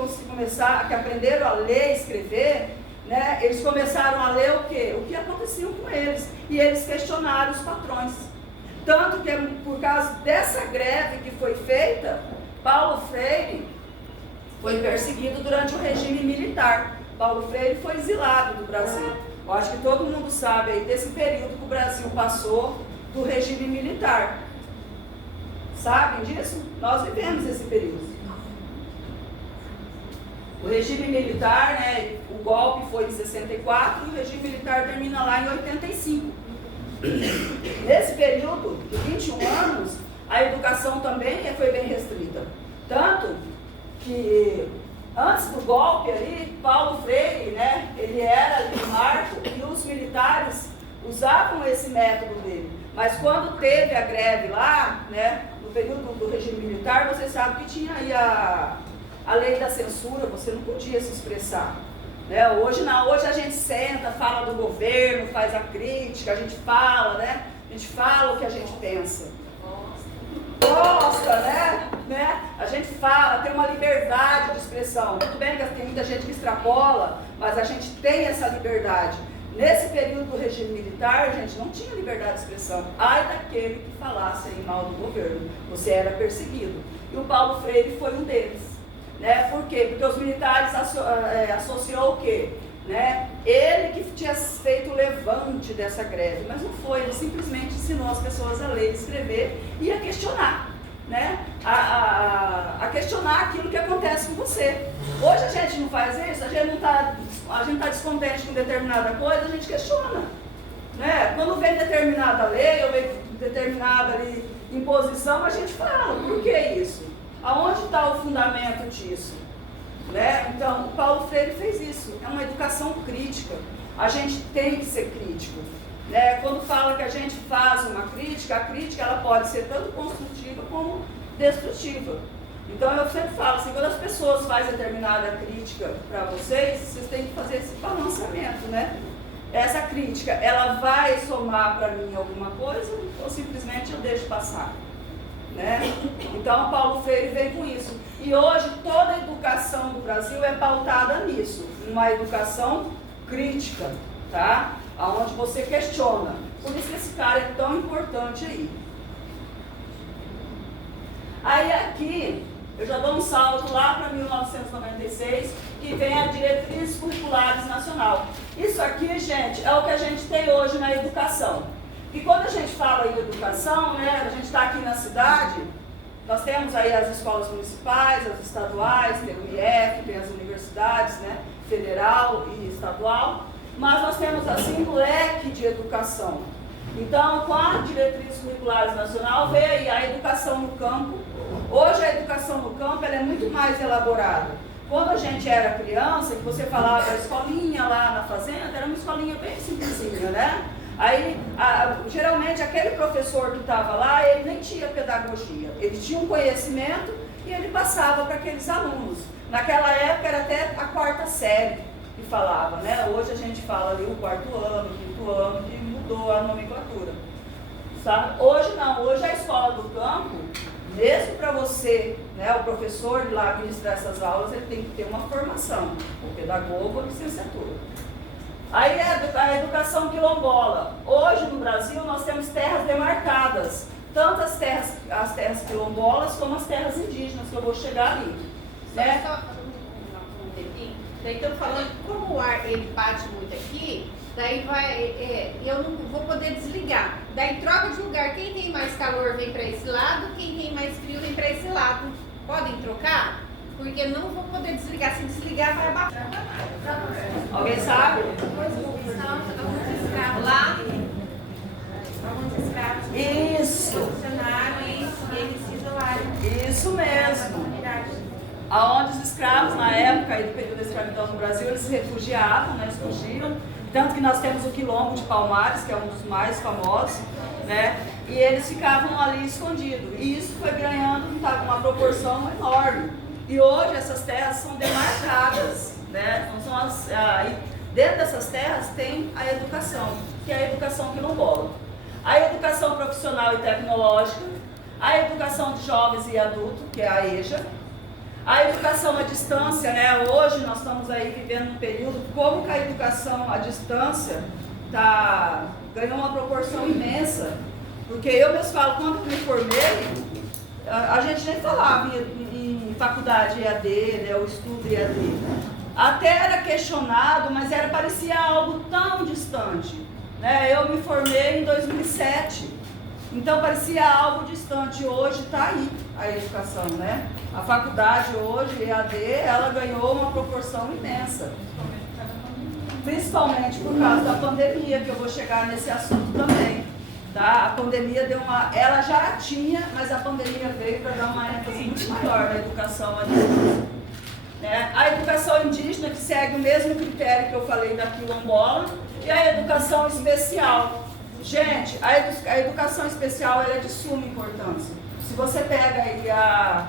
que aprenderam a ler e escrever, né? Eles começaram a ler o quê? O que acontecia com eles, e eles questionaram os patrões. Tanto que, por causa dessa greve que foi feita, Paulo Freire foi perseguido durante o regime militar. Paulo Freire foi exilado do Brasil. Eu acho que todo mundo sabe aí desse período que o Brasil passou do regime militar. Sabem disso? Nós vivemos esse período. O regime militar, né, o golpe foi em 64 e o regime militar termina lá em 85. Nesse período de 21 anos, a educação também foi bem restrita. Tanto que antes do golpe ali, Paulo Freire, né, ele era ali o marco e os militares usavam esse método dele. Mas quando teve a greve lá, né, no período do regime militar, você sabe que tinha aí a lei da censura, você não podia se expressar. Né? Hoje não, hoje a gente senta, fala do governo, faz a crítica, a gente fala, né? A gente fala o que a gente pensa. Gosta, né? A gente fala, tem uma liberdade de expressão. Tudo bem que tem muita gente que extrapola, mas a gente tem essa liberdade. Nesse período do regime militar, a gente não tinha liberdade de expressão. Ai daquele que falasse aí mal do governo. Você era perseguido. E o Paulo Freire foi um deles. Né? Por quê? Porque os militares associou o quê? Né? Ele que tinha feito o levante dessa greve, mas não foi, ele simplesmente ensinou as pessoas a ler, escrever e a questionar, né? a questionar aquilo que acontece com você. Hoje a gente não faz isso, a gente está descontente com determinada coisa, a gente questiona. Né? Quando vem determinada lei ou vem determinada ali, imposição, a gente fala, por que isso? Aonde está o fundamento disso? Né? Então, o Paulo Freire fez isso. É uma educação crítica. A gente tem que ser crítico. Né? Quando fala que a gente faz uma crítica, a crítica ela pode ser tanto construtiva como destrutiva. Então, eu sempre falo assim, quando as pessoas fazem determinada crítica para vocês, vocês têm que fazer esse balanceamento, né? Essa crítica, ela vai somar para mim alguma coisa ou simplesmente eu deixo passar? Né? Então, Paulo Freire vem com isso. E hoje, toda a educação do Brasil é pautada nisso. Uma educação crítica, tá? Onde você questiona. Por isso que esse cara é tão importante aí. Aí aqui, eu já dou um salto lá para 1996, que vem a Diretrizes Curriculares Nacional. Isso aqui, gente, é o que a gente tem hoje na educação. E quando a gente fala em educação, né, a gente está aqui na cidade, nós temos aí as escolas municipais, as estaduais, tem o IF, tem as universidades, né, federal e estadual, mas nós temos assim um leque de educação. Então, com a Diretrizes Curriculares Nacional, veio aí a educação no campo. Hoje a educação no campo ela é muito mais elaborada. Quando a gente era criança, que você falava a escolinha lá na fazenda, era uma escolinha bem simplesinha, né? Aí, geralmente, aquele professor que estava lá, ele nem tinha pedagogia. Ele tinha um conhecimento e ele passava para aqueles alunos. Naquela época, era até a 4ª série que falava, né? Hoje a gente fala ali o 4º ano, o 5º ano, que mudou a nomenclatura. Sabe? Hoje não, hoje a escola do campo, mesmo para você, né, o professor lá ministrar essas aulas, ele tem que ter uma formação, o pedagogo, a licenciatura. Aí a educação quilombola. Hoje no Brasil nós temos terras demarcadas, tanto as terras quilombolas como as terras indígenas, que eu vou chegar ali. Né? Só um tempinho. Daí estamos falando que como o ar ele bate muito aqui, daí eu não vou poder desligar. Daí troca de lugar, quem tem mais calor vem para esse lado, quem tem mais frio vem para esse lado. Podem trocar? Porque não vou poder desligar. Se desligar, vai abaixar. Alguém sabe? Alguns escravos lá. Alguns escravos. Isso. Funcionaram e eles se isolaram. Isso mesmo. Aonde os escravos, na época do período da escravidão no Brasil, eles se refugiavam, né? Eles fugiram. Tanto que nós temos o Quilombo de Palmares, que é um dos mais famosos, né? E eles ficavam ali escondidos. E isso foi ganhando uma proporção enorme. E hoje essas terras são demarcadas, né? Então, dentro dessas terras tem a educação, que é a educação quilombola. A educação profissional e tecnológica, a educação de jovens e adultos, que é a EJA, a educação à distância, né? Hoje nós estamos aí vivendo um período, como que a educação à distância ganhou uma proporção imensa. Porque eu mesmo falo, quando me formei, a gente nem falava em faculdade EAD, né, o estudo EAD. Até era questionado, mas parecia algo tão distante. Né? Eu me formei em 2007. Então parecia algo distante. Hoje está aí a educação, né? A faculdade hoje, EAD, ela ganhou uma proporção imensa. Principalmente por causa da pandemia, que eu vou chegar nesse assunto também. Tá? A pandemia deu uma... Ela já tinha, mas a pandemia veio para dar uma ênfase muito maior na educação indígena. Né? A educação indígena, que segue o mesmo critério que eu falei da quilombola, e a educação especial. Gente, a educação especial ela é de suma importância. Se você pega aí há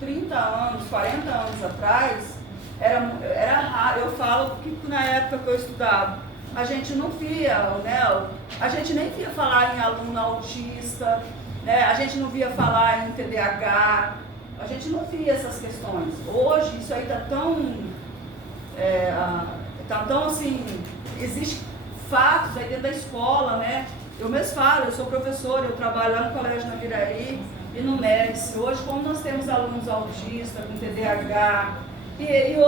30 anos, 40 anos atrás, era raro. Eu falo que na época que eu estudava, a gente não via, né? A gente nem via falar em aluno autista, né? A gente não via falar em TDAH, a gente não via essas questões. Hoje isso aí está tão assim, existe fatos aí dentro da escola, né? Eu mesmo falo, eu sou professora, eu trabalho lá no Colégio Naviraí e no Médici. Hoje, como nós temos alunos autistas, com TDAH e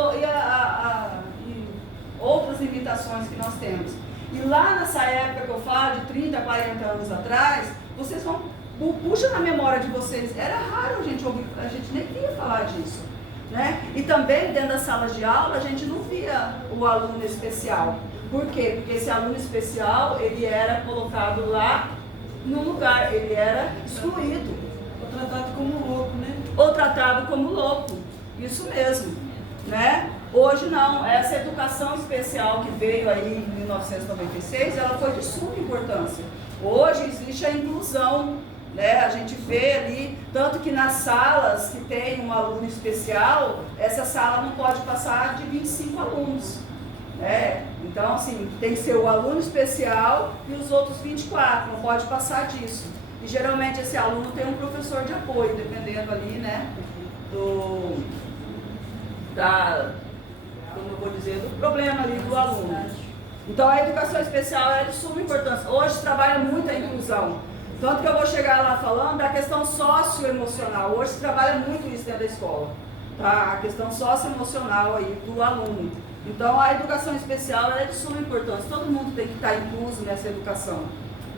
outras limitações que nós temos. E lá nessa época que eu falo, de 30, 40 anos atrás, vocês vão, puxa na memória de vocês, era raro a gente ouvir, a gente nem via falar disso. Né? E também dentro das salas de aula, a gente não via o aluno especial. Por quê? Porque esse aluno especial, ele era colocado lá no lugar, ele era excluído. Ou tratado como louco, né? Ou tratado como louco, isso mesmo, né? Hoje não, essa educação especial que veio aí em 1996, ela foi de suma importância. Hoje existe a inclusão, né? A gente vê ali, tanto que nas salas que tem um aluno especial, essa sala não pode passar de 25 alunos. Então, assim, tem que ser o aluno especial e os outros 24, não pode passar disso. E geralmente esse aluno tem um professor de apoio, dependendo ali, né, como eu vou dizer, do problema ali do aluno. Então a educação especial é de suma importância. Hoje se trabalha muito a inclusão. Tanto que eu vou chegar lá falando da questão socioemocional. Hoje se trabalha muito isso dentro da escola. Tá? A questão socioemocional aí do aluno. Então a educação especial é de suma importância. Todo mundo tem que estar incluso nessa educação.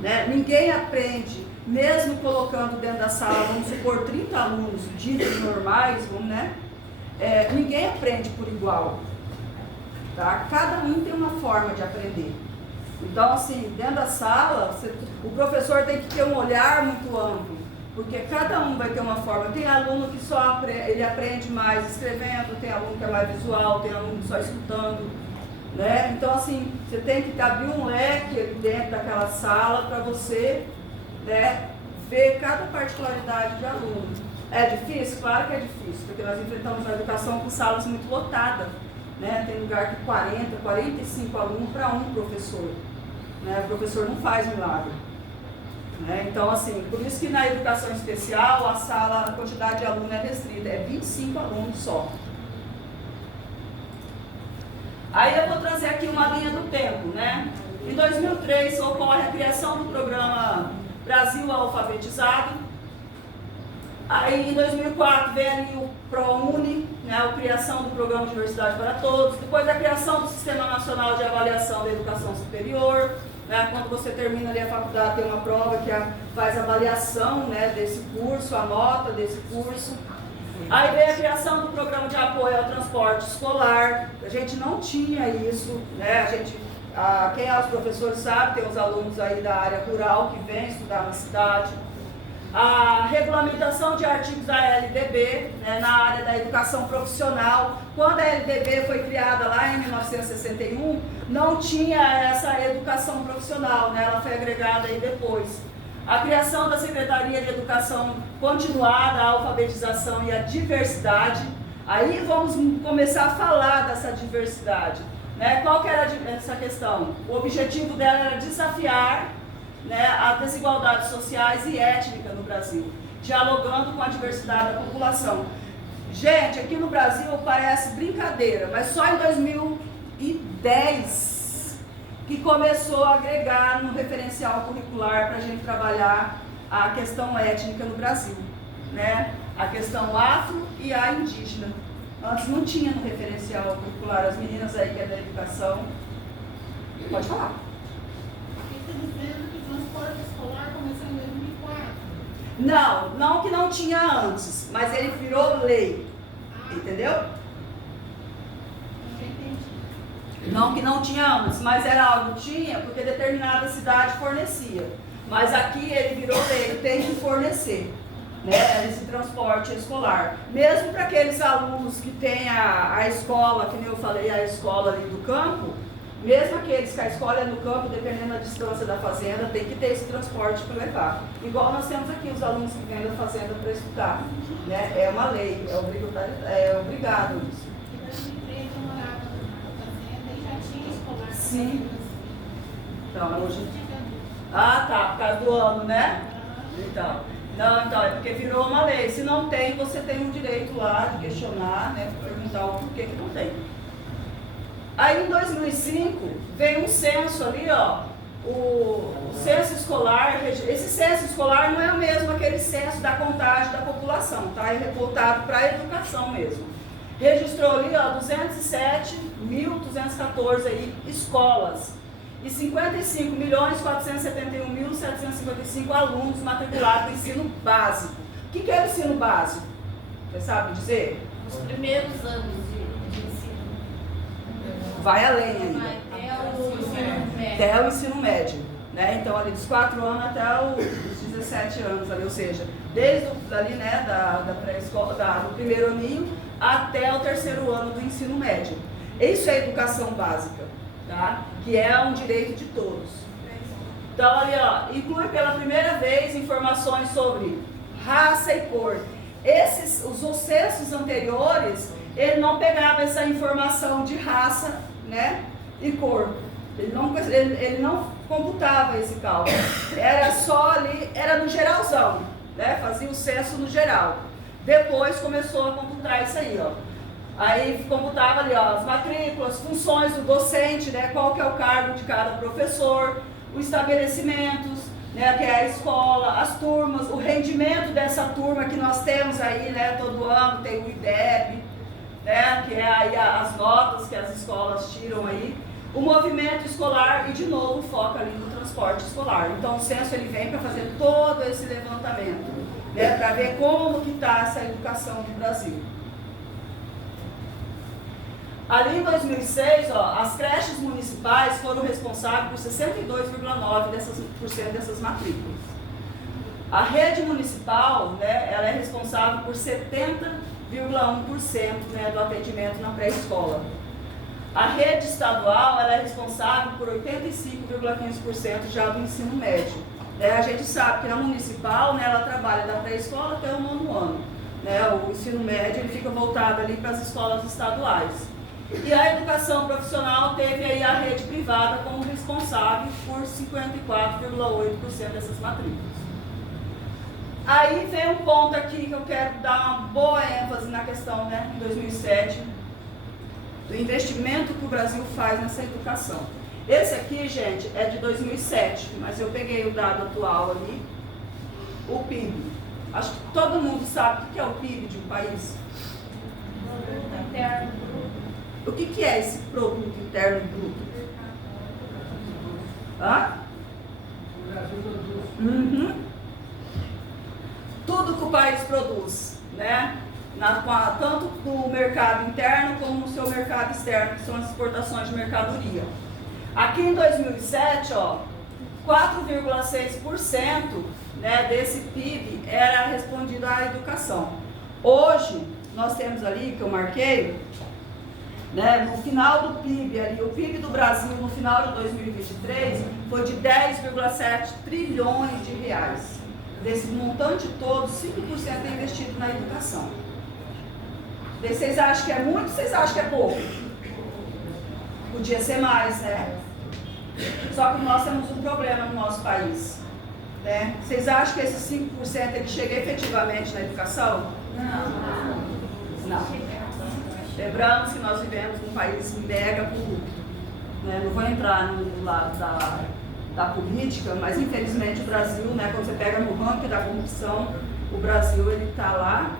Né? Ninguém aprende, mesmo colocando dentro da sala, vamos supor, 30 alunos ditos normais, né? Ninguém aprende por igual. Tá? Cada um tem uma forma de aprender. Então, assim, dentro da sala, o professor tem que ter um olhar muito amplo, porque cada um vai ter uma forma. Tem aluno que só ele aprende mais escrevendo, tem aluno que é mais visual, tem aluno que só escutando, né? Então, assim, você tem que abrir um leque dentro daquela sala para você, né, ver cada particularidade de aluno. É difícil? Claro que é difícil, porque nós enfrentamos a educação com salas muito lotadas. Né? Tem lugar que 40, 45 alunos para um professor. Né? O professor não faz milagre. Né? Então, assim, por isso que na educação especial a quantidade de alunos é restrita, é 25 alunos só. Aí eu vou trazer aqui uma linha do tempo, né? Em 2003 ocorre a criação do programa Brasil Alfabetizado. Aí em 2004 vem ali o ProUni, né, a criação do Programa Diversidade para Todos, depois a criação do Sistema Nacional de Avaliação da Educação Superior, né, quando você termina ali a faculdade tem uma prova que faz a avaliação, né, desse curso, a nota desse curso. Aí vem a criação do Programa de Apoio ao Transporte Escolar, a gente não tinha isso, né, quem é os professores sabe, tem os alunos aí da área rural que vêm estudar na cidade. A regulamentação de artigos da LDB, né, na área da educação profissional. Quando a LDB foi criada lá em 1961, não tinha essa educação profissional, né, ela foi agregada aí depois. A criação da Secretaria de Educação Continuada, a Alfabetização e a Diversidade. Aí vamos começar a falar dessa diversidade. Né? Qual que era essa questão? O objetivo dela era desafiar, né, as desigualdades sociais e étnicas no Brasil, dialogando com a diversidade da população. Gente, aqui no Brasil parece brincadeira, mas só em 2010 que começou a agregar no referencial curricular para a gente trabalhar a questão étnica no Brasil, né? A questão afro e a indígena. Antes não tinha no referencial curricular. As meninas aí que é da educação, pode falar. Dizendo que o transporte escolar começou em 2004. Não que não tinha antes, mas ele virou lei, entendeu? Não que não tinha antes, mas era algo que tinha porque determinada cidade fornecia. Mas aqui ele virou lei, ele tem que fornecer, né, esse transporte escolar. Mesmo para aqueles alunos que têm a escola, que nem eu falei, a escola ali do campo, mesmo aqueles que a escola é no campo, dependendo da distância da fazenda, tem que ter esse transporte para levar. Igual nós temos aqui os alunos que vêm da fazenda para estudar, né? É uma lei, é obrigado isso. Sim. Então, hoje... Ah, tá, por causa do ano, né? Então, então, é porque virou uma lei. Se não tem, você tem o direito lá de questionar, né? Perguntar o porquê que não tem. Aí em 2005, veio um censo ali, ó. O censo escolar, esse censo escolar não é o mesmo aquele censo da contagem da população, tá? É reportado para a educação mesmo. Registrou ali, ó, 207.214 aí escolas e 55.471.755 alunos matriculados no ensino básico. O que é o ensino básico? Você sabe dizer? Os primeiros anos de ensino. Vai além ainda. Vai Até o ensino médio, né? Então ali dos 4 anos até os 17 anos ali, ou seja, desde ali, né, da pré-escola, do primeiro aninho até o 3º ano do ensino médio. Isso é educação básica, tá? Que é um direito de todos. Então ali, ó, inclui pela primeira vez informações sobre raça e cor. Os censos anteriores, ele não pegava essa informação de raça, né, e cor. Ele não computava esse cálculo. Era só ali, era no geralzão, né? Fazia o censo no geral. Depois começou a computar isso aí, ó. Aí computava ali, ó, as matrículas, funções do docente, né? Qual que é o cargo de cada professor, os estabelecimentos, né? Que é a escola, as turmas, o rendimento dessa turma que nós temos aí, né? Todo ano tem o IDEB, né? Que é aí as notas que as escolas tiram aí. O movimento escolar e, de novo, foca ali no transporte escolar. Então, o censo ele vem para fazer todo esse levantamento, né, para ver como que está essa educação no Brasil. Ali em 2006, ó, as creches municipais foram responsáveis por 62,9% dessas matrículas. A rede municipal, né, ela é responsável por 70,1%, né, do atendimento na pré-escola. A rede estadual ela é responsável por 85,15% já do ensino médio. A gente sabe que na municipal, né, ela trabalha da pré-escola até o 9º ano. Né, o ensino médio ele fica voltado ali para as escolas estaduais. E a educação profissional teve aí a rede privada como responsável por 54,8% dessas matrículas. Aí vem um ponto aqui que eu quero dar uma boa ênfase na questão, né, em 2007, do investimento que o Brasil faz nessa educação. Esse aqui, gente, é de 2007, mas eu peguei o dado atual ali, o PIB. Acho que todo mundo sabe o que é o PIB de um país. O que é esse produto interno bruto? Hã? Tudo que o país produz, né? Tanto no mercado interno como no seu mercado externo, que são as exportações de mercadoria. Aqui em 2007, ó, 4,6%, né, desse PIB era respondido à educação. Hoje, nós temos ali, que eu marquei, né, no final do PIB, ali, o PIB do Brasil no final de 2023 foi de 10,7 trilhões de reais. Desse montante todo, 5% é investido na educação. Vocês acham que é muito ou vocês acham que é pouco? Podia ser mais, né? Só que nós temos um problema no nosso país, né? Vocês acham que esses 5% ele chega efetivamente na educação? Não. Lembramos que nós vivemos num país mega corrupto, né? Não vou entrar no lado da política, mas infelizmente o Brasil, né, quando você pega no ranking da corrupção, o Brasil ele está lá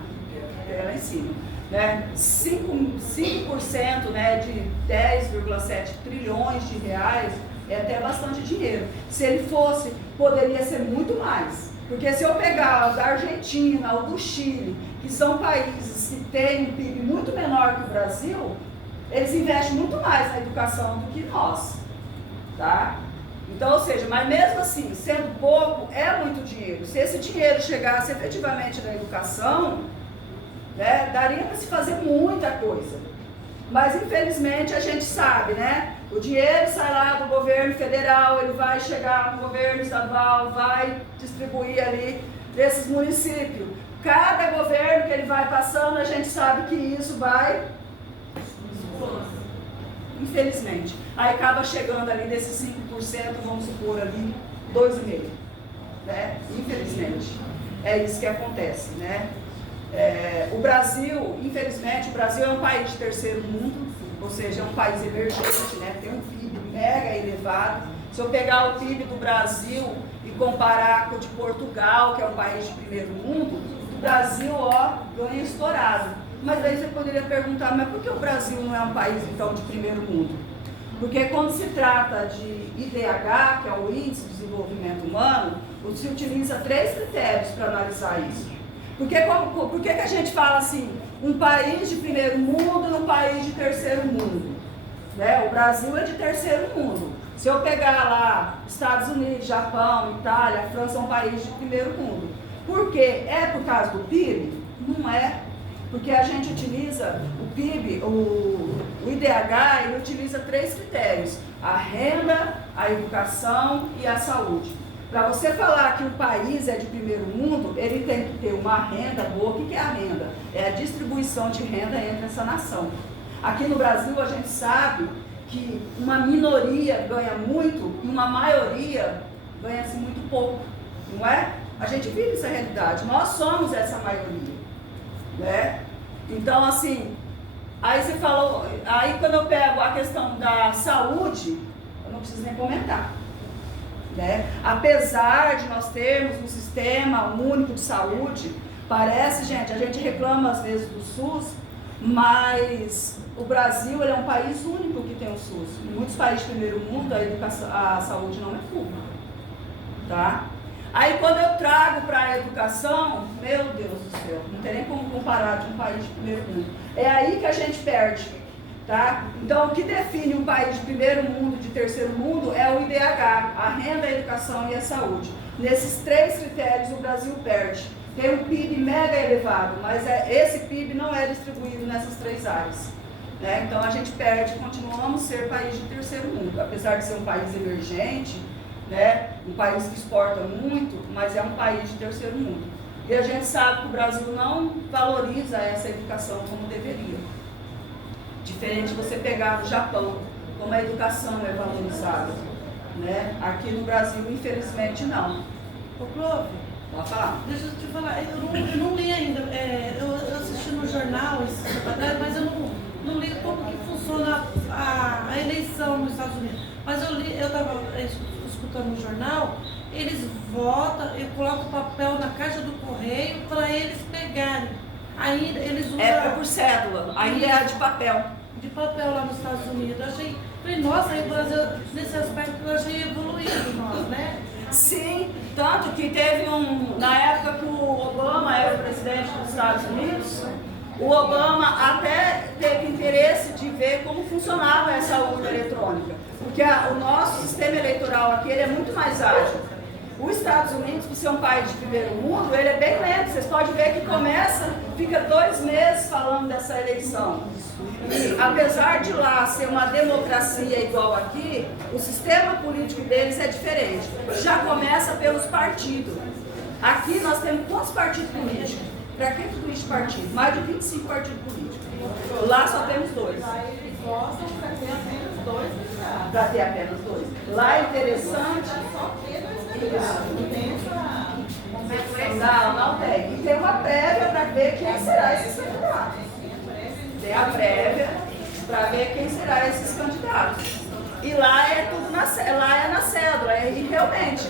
em cima. Né? 5%, né, de 10,7 trilhões de reais é até bastante dinheiro. Se ele fosse, poderia ser muito mais. Porque se eu pegar o da Argentina ou do Chile, que são países que têm um PIB muito menor que o Brasil, eles investem muito mais na educação do que nós, tá? Então, ou seja, mas mesmo assim, sendo pouco, é muito dinheiro. Se esse dinheiro chegasse efetivamente na educação, né, daria para se fazer muita coisa. Mas, infelizmente, a gente sabe, né? O dinheiro sai lá do governo federal, ele vai chegar no governo estadual, vai distribuir ali nesses municípios. Cada governo que ele vai passando, a gente sabe que isso vai... Infelizmente. Aí acaba chegando ali desses 5%, vamos supor ali, 2,5%. Né? Infelizmente. É isso que acontece, né? O Brasil, infelizmente, o Brasil é um país de terceiro mundo, ou seja, é um país emergente, né? Tem um PIB mega elevado. Se eu pegar o PIB do Brasil e comparar com o de Portugal, que é um país de primeiro mundo, o Brasil, ó, ganha estourado. Mas aí você poderia perguntar, mas por que o Brasil não é um país, então, de primeiro mundo? Porque quando se trata de IDH, que é o Índice de Desenvolvimento Humano, se utiliza 3 critérios para analisar isso. Por que a gente fala assim, um país de primeiro mundo e um país de terceiro mundo? Né? O Brasil é de terceiro mundo. Se eu pegar lá Estados Unidos, Japão, Itália, a França é um país de primeiro mundo. Por quê? É por causa do PIB? Não é. Porque a gente utiliza o PIB, o IDH, ele utiliza 3 critérios. A renda, a educação e a saúde. Para você falar que o país é de primeiro mundo, ele tem que ter uma renda boa. O que é a renda? É a distribuição de renda entre essa nação. Aqui no Brasil a gente sabe que uma minoria ganha muito e uma maioria ganha-se muito pouco, não é? A gente vive essa realidade, nós somos essa maioria, né? Então assim, aí você falou, aí quando eu pego a questão da saúde, eu não preciso nem comentar. Né? Apesar de nós termos um sistema único de saúde, parece, gente, a gente reclama às vezes do SUS, mas o Brasil ele é um país único que tem o SUS. Em muitos países de primeiro mundo a saúde não é pública, tá? Aí quando eu trago para a educação, meu Deus do céu, não tem nem como comparar de um país de primeiro mundo. É aí que a gente perde. Tá? Então, o que define um país de primeiro mundo, de terceiro mundo, é o IDH, a renda, a educação e a saúde. Nesses 3 critérios, o Brasil perde. Tem um PIB mega elevado, mas esse PIB não é distribuído nessas 3 áreas. Né? Então, a gente perde, continuamos a ser país de terceiro mundo. Apesar de ser um país emergente, né? Um país que exporta muito, mas é um país de terceiro mundo. E a gente sabe que o Brasil não valoriza essa educação como deveria. Diferente de você pegar no Japão, como a educação é valorizada, né? Aqui no Brasil, infelizmente, não. Ô, Clóvis, pode falar. Deixa eu te falar, eu não li ainda, eu assisti no jornal, mas eu não li como que funciona a eleição nos Estados Unidos. Mas eu estava escutando no jornal, eles votam, eu coloco o papel na caixa do correio para eles pegarem. Aí eles usam... É por cédula, ainda é de papel. De papel lá nos Estados Unidos. Eu falei, nossa, aí o Brasil, nesse aspecto, eu achei evoluído nós, né? Sim, tanto que teve na época que o Obama era o presidente dos Estados Unidos, o Obama até teve interesse de ver como funcionava essa urna eletrônica. Porque o nosso sistema eleitoral aqui ele é muito mais ágil. Os Estados Unidos, por ser um país de primeiro mundo, ele é bem lento. Vocês podem ver que fica 2 meses falando dessa eleição. E, apesar de lá ser uma democracia igual aqui, o sistema político deles é diferente. Já começa pelos partidos. Aqui nós temos quantos partidos políticos? Para que tudo isso partido? Mais de 25 partidos políticos. Lá só temos 2. Gostam para ter apenas 2 candidatos. Para ter apenas 2. Lá é interessante. Só ter 2 candidatos. Não tem essa. Não tem. E tem uma prévia para ver quem será esses candidatos. Tem a prévia para ver quem será esses candidatos. E lá é tudo lá é na cédula. E realmente,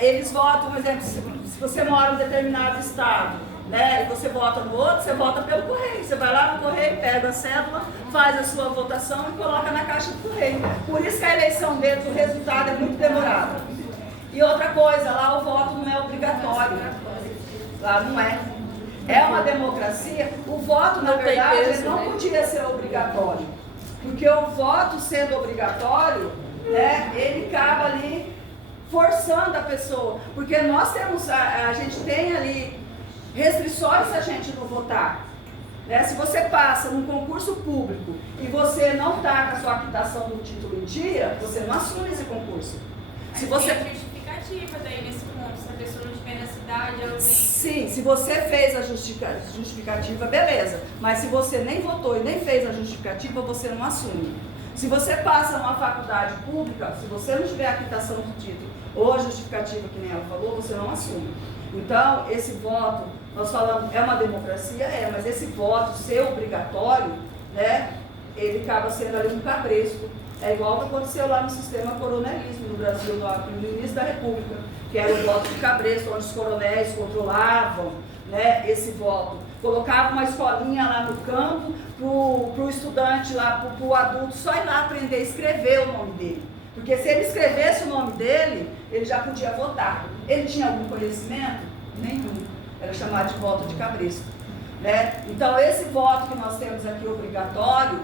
eles votam, por exemplo, se você mora em um determinado estado, né, e você vota no outro, você vota pelo correio. Você vai lá no correio, pega a cédula, faz a sua votação e coloca na caixa do correio. Por isso que a eleição deles, o resultado é muito demorado. E outra coisa, lá o voto não é obrigatório. Lá não é. É uma democracia. O voto, na verdade, ele não podia ser obrigatório. Porque o voto sendo obrigatório, né, ele acaba ali forçando a pessoa. Porque nós temos, a gente tem ali restrições se a gente não votar. Né? Se você passa num concurso público e você não está com a sua quitação do título em dia, você não assume esse concurso. Se você... Tem justificativa daí nesse ponto, se a pessoa não estiver na cidade, ela tem... Sim, se você fez a justificativa, beleza. Mas se você nem votou e nem fez a justificativa, você não assume. Se você passa numa faculdade pública, se você não tiver a quitação do título ou a justificativa, que nem ela falou, você não assume. Então, esse voto, nós falamos, é uma democracia, mas esse voto ser obrigatório, né, ele acaba sendo ali um cabresto. É igual que aconteceu lá no sistema coronelismo no Brasil, no início da República, que era o voto de cabresto, onde os coronéis controlavam, né, esse voto. Colocava uma escolinha lá no campo para o estudante, para o adulto, só ir lá aprender a escrever o nome dele. Porque se ele escrevesse o nome dele, ele já podia votar. Ele tinha algum conhecimento? Nenhum. Era chamado de voto de cabresto. Né? Então, esse voto que nós temos aqui obrigatório,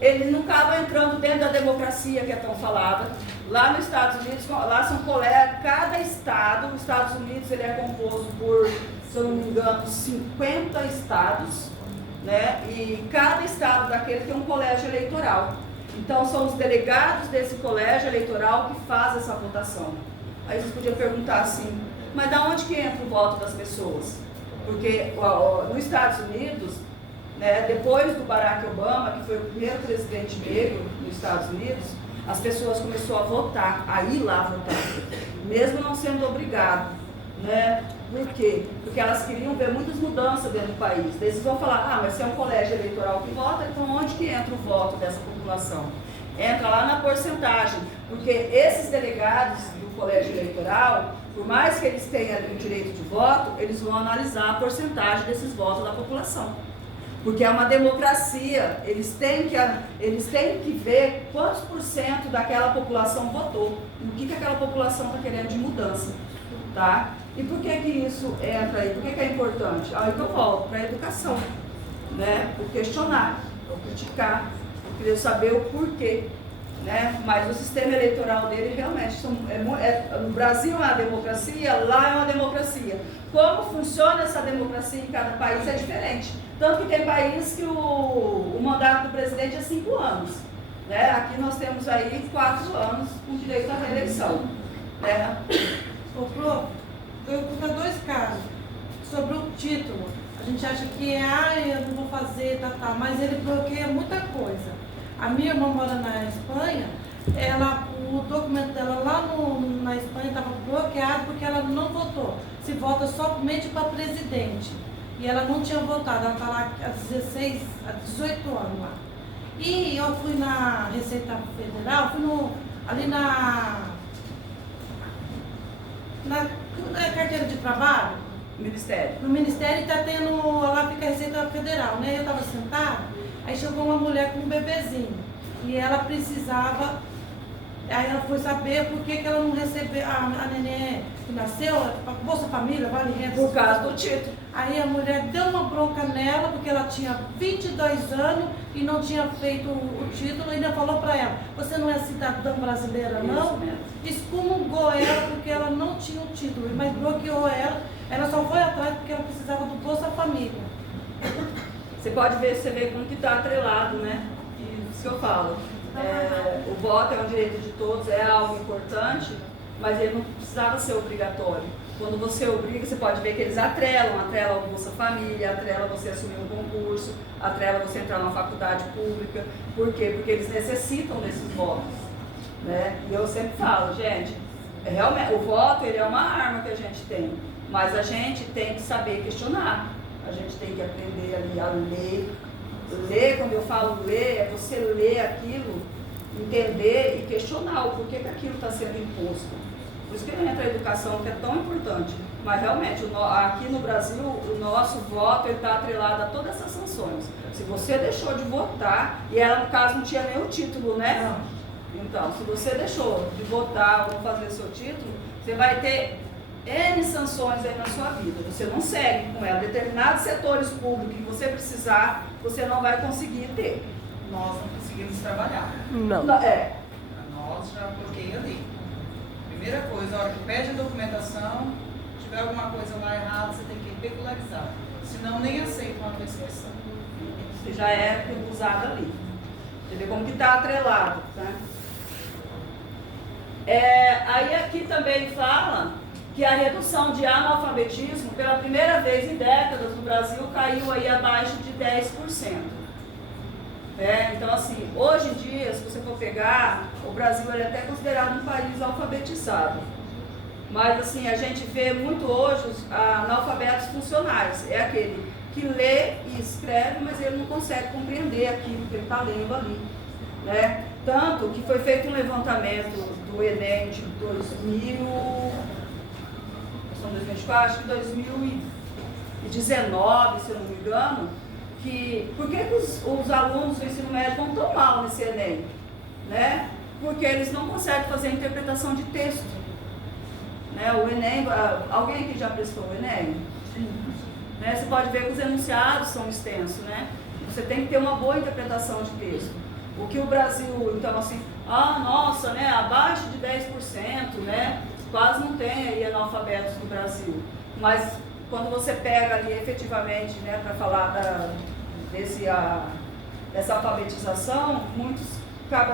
ele não acaba entrando dentro da democracia que é tão falada. Lá nos Estados Unidos, lá são colégios, cada estado, os Estados Unidos ele é composto por, se eu não me engano, 50 estados, né? E cada estado daquele tem um colégio eleitoral. Então, são os delegados desse colégio eleitoral que fazem essa votação. Aí vocês podiam perguntar assim, mas da onde que entra o voto das pessoas? Porque nos Estados Unidos, né, depois do Barack Obama, que foi o primeiro presidente negro nos Estados Unidos, as pessoas começaram a votar, a ir lá votar, mesmo não sendo obrigado. Né? Por quê? Porque elas queriam ver muitas mudanças dentro do país. Daí vocês vão falar, mas se é um colégio eleitoral que vota, então onde que entra o voto dessa população? Entra lá na porcentagem, porque esses delegados do colégio eleitoral, por mais que eles tenham ali o direito de voto, eles vão analisar a porcentagem desses votos da população. Porque é uma democracia, eles têm que ver quantos por cento daquela população votou, e o que aquela população está querendo de mudança. Tá? E por que isso entra aí? Por que é importante? Aí que eu volto para a educação, né? Por questionar, por criticar, por querer saber o porquê, né? Mas o sistema eleitoral dele realmente, no Brasil é uma democracia, lá é uma democracia. Como funciona essa democracia em cada país é diferente. Tanto que tem país que o mandato do presidente é 5 anos. Né? Aqui nós temos aí 4 anos com direito à reeleição. Né? Ô, Pro, eu vou dar 2 casos sobre o título. A gente acha que eu não vou fazer, mas ele bloqueia muita coisa. A minha irmã mora na Espanha, o documento dela lá na Espanha estava bloqueado porque ela não votou. Se vota somente para presidente. E ela não tinha votado, ela está lá há 18 anos lá. E eu fui na Receita Federal, ali na carteira de trabalho, Ministério. no Ministério está tendo, lá fica a Receita Federal, né? Eu estava sentada, aí chegou uma mulher com um bebezinho e ela precisava, aí ela foi saber por que ela não recebeu, a neném que nasceu, a Bolsa Família, Vale Renda. Por causa do título. Aí a mulher deu uma bronca nela, porque ela tinha 22 anos e não tinha feito o título, e ainda falou para ela, você não é cidadã brasileira não? Excomungou ela porque ela não tinha o título, mas bloqueou ela só foi atrás porque ela precisava do Bolsa Família. Você pode ver, você vê como que está atrelado, né? Isso que eu falo. O voto é um direito de todos, é algo importante, mas ele não precisava ser obrigatório. Quando você obriga, você pode ver que eles atrelam o Bolsa Família, atrela você assumir um concurso, atrela você entrar numa faculdade pública. Por quê? Porque eles necessitam desses votos. Né? E eu sempre falo, gente, realmente, o voto ele é uma arma que a gente tem, mas a gente tem que saber questionar. A gente tem que aprender ali a ler. Ler, quando eu falo ler, é você ler aquilo, entender e questionar o porquê que aquilo está sendo imposto. Por isso que entra a educação, que é tão importante. Mas realmente, aqui no Brasil, o nosso voto está atrelado a todas essas sanções. Se você deixou de votar, e ela no caso não tinha nem o título, né? Então, se você deixou de votar ou fazer seu título, você vai ter N sanções aí na sua vida. Você não segue com ela. Determinados setores públicos que você precisar, você não vai conseguir ter. Nós não conseguimos trabalhar. Nós Já coloquei ali. Primeira coisa, a hora que pede a documentação, tiver alguma coisa lá errada, você tem que regularizar. Senão nem aceitam a tua inscrição. Você já é usado ali. Entendeu? Como que está atrelado, tá? Aí aqui também fala que a redução de analfabetismo, pela primeira vez em décadas no Brasil, caiu aí abaixo de 10%. Então, assim, hoje em dia, se você for pegar, o Brasil é até considerado um país alfabetizado. Mas, assim, a gente vê muito hoje os analfabetos funcionais. É aquele que lê e escreve, mas ele não consegue compreender aquilo que ele está lendo ali. Né? Tanto que foi feito um levantamento do Enem de 2024, acho que 2019, se eu não me engano, que por que os alunos do ensino médio vão tão mal nesse Enem? Né? Porque eles não conseguem fazer a interpretação de texto. Né? O Enem, alguém aqui já prestou o Enem? Sim. Né? Você pode ver que os enunciados são extensos, né? Você tem que ter uma boa interpretação de texto. O que o Brasil, então assim, nossa, né? Abaixo de 10%, né? Quase não tem aí analfabetos no Brasil. Mas quando você pega ali efetivamente, né, para falar dessa alfabetização, muitos,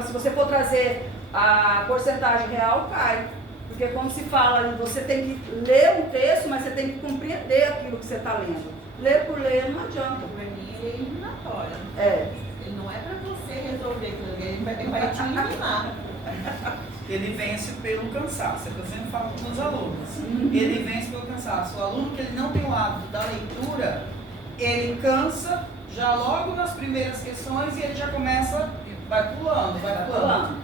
se você for trazer a porcentagem real, cai. Porque quando se fala, você tem que ler um texto, mas você tem que compreender aquilo que você está lendo. Ler por ler não adianta. Para mim, ele é eliminatório. Ele não é para você resolver aquilo, ele vai te eliminar. Ele vence pelo cansaço, eu sempre falo com os alunos. Ele vence pelo cansaço. O aluno que ele não tem o hábito da leitura, ele cansa já logo nas primeiras questões e ele já começa, vai pulando.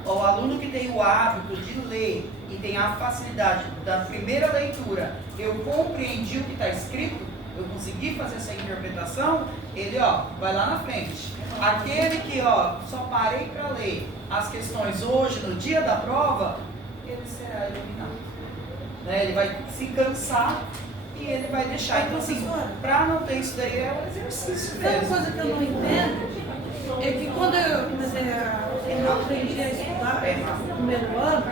O aluno que tem o hábito de ler e tem a facilidade da primeira leitura, eu compreendi o que está escrito, eu consegui fazer essa interpretação, ele vai lá na frente. Aquele que só parei para ler as questões hoje, no dia da prova, ele será eliminado. Né? Ele vai se cansar e ele vai deixar. Então, assim, para não ter isso daí, é um exercício mesmo. Uma coisa que eu não entendo é que quando eu comecei eu aprendi a estudar no primeiro ano,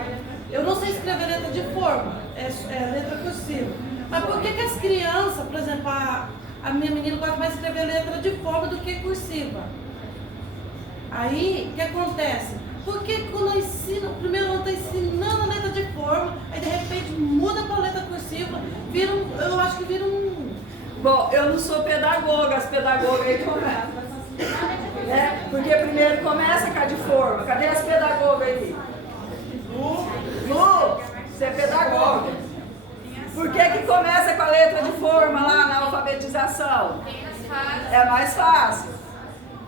eu não sei escrever letra de forma, é letra cursiva. Mas por que as crianças, por exemplo, a minha menina gosta mais de escrever letra de forma do que cursiva? Aí, o que acontece? Porque quando eu ensino, o primeiro ano está ensinando a letra de forma, aí de repente muda para a letra cursiva, eu acho que vira um... Bom, eu não sou pedagoga, as pedagogas aí começam. Porque primeiro começa com a de forma. Cadê as pedagogas aí? Lu, você é pedagoga. Por que começa com a letra de forma lá na alfabetização? É mais fácil.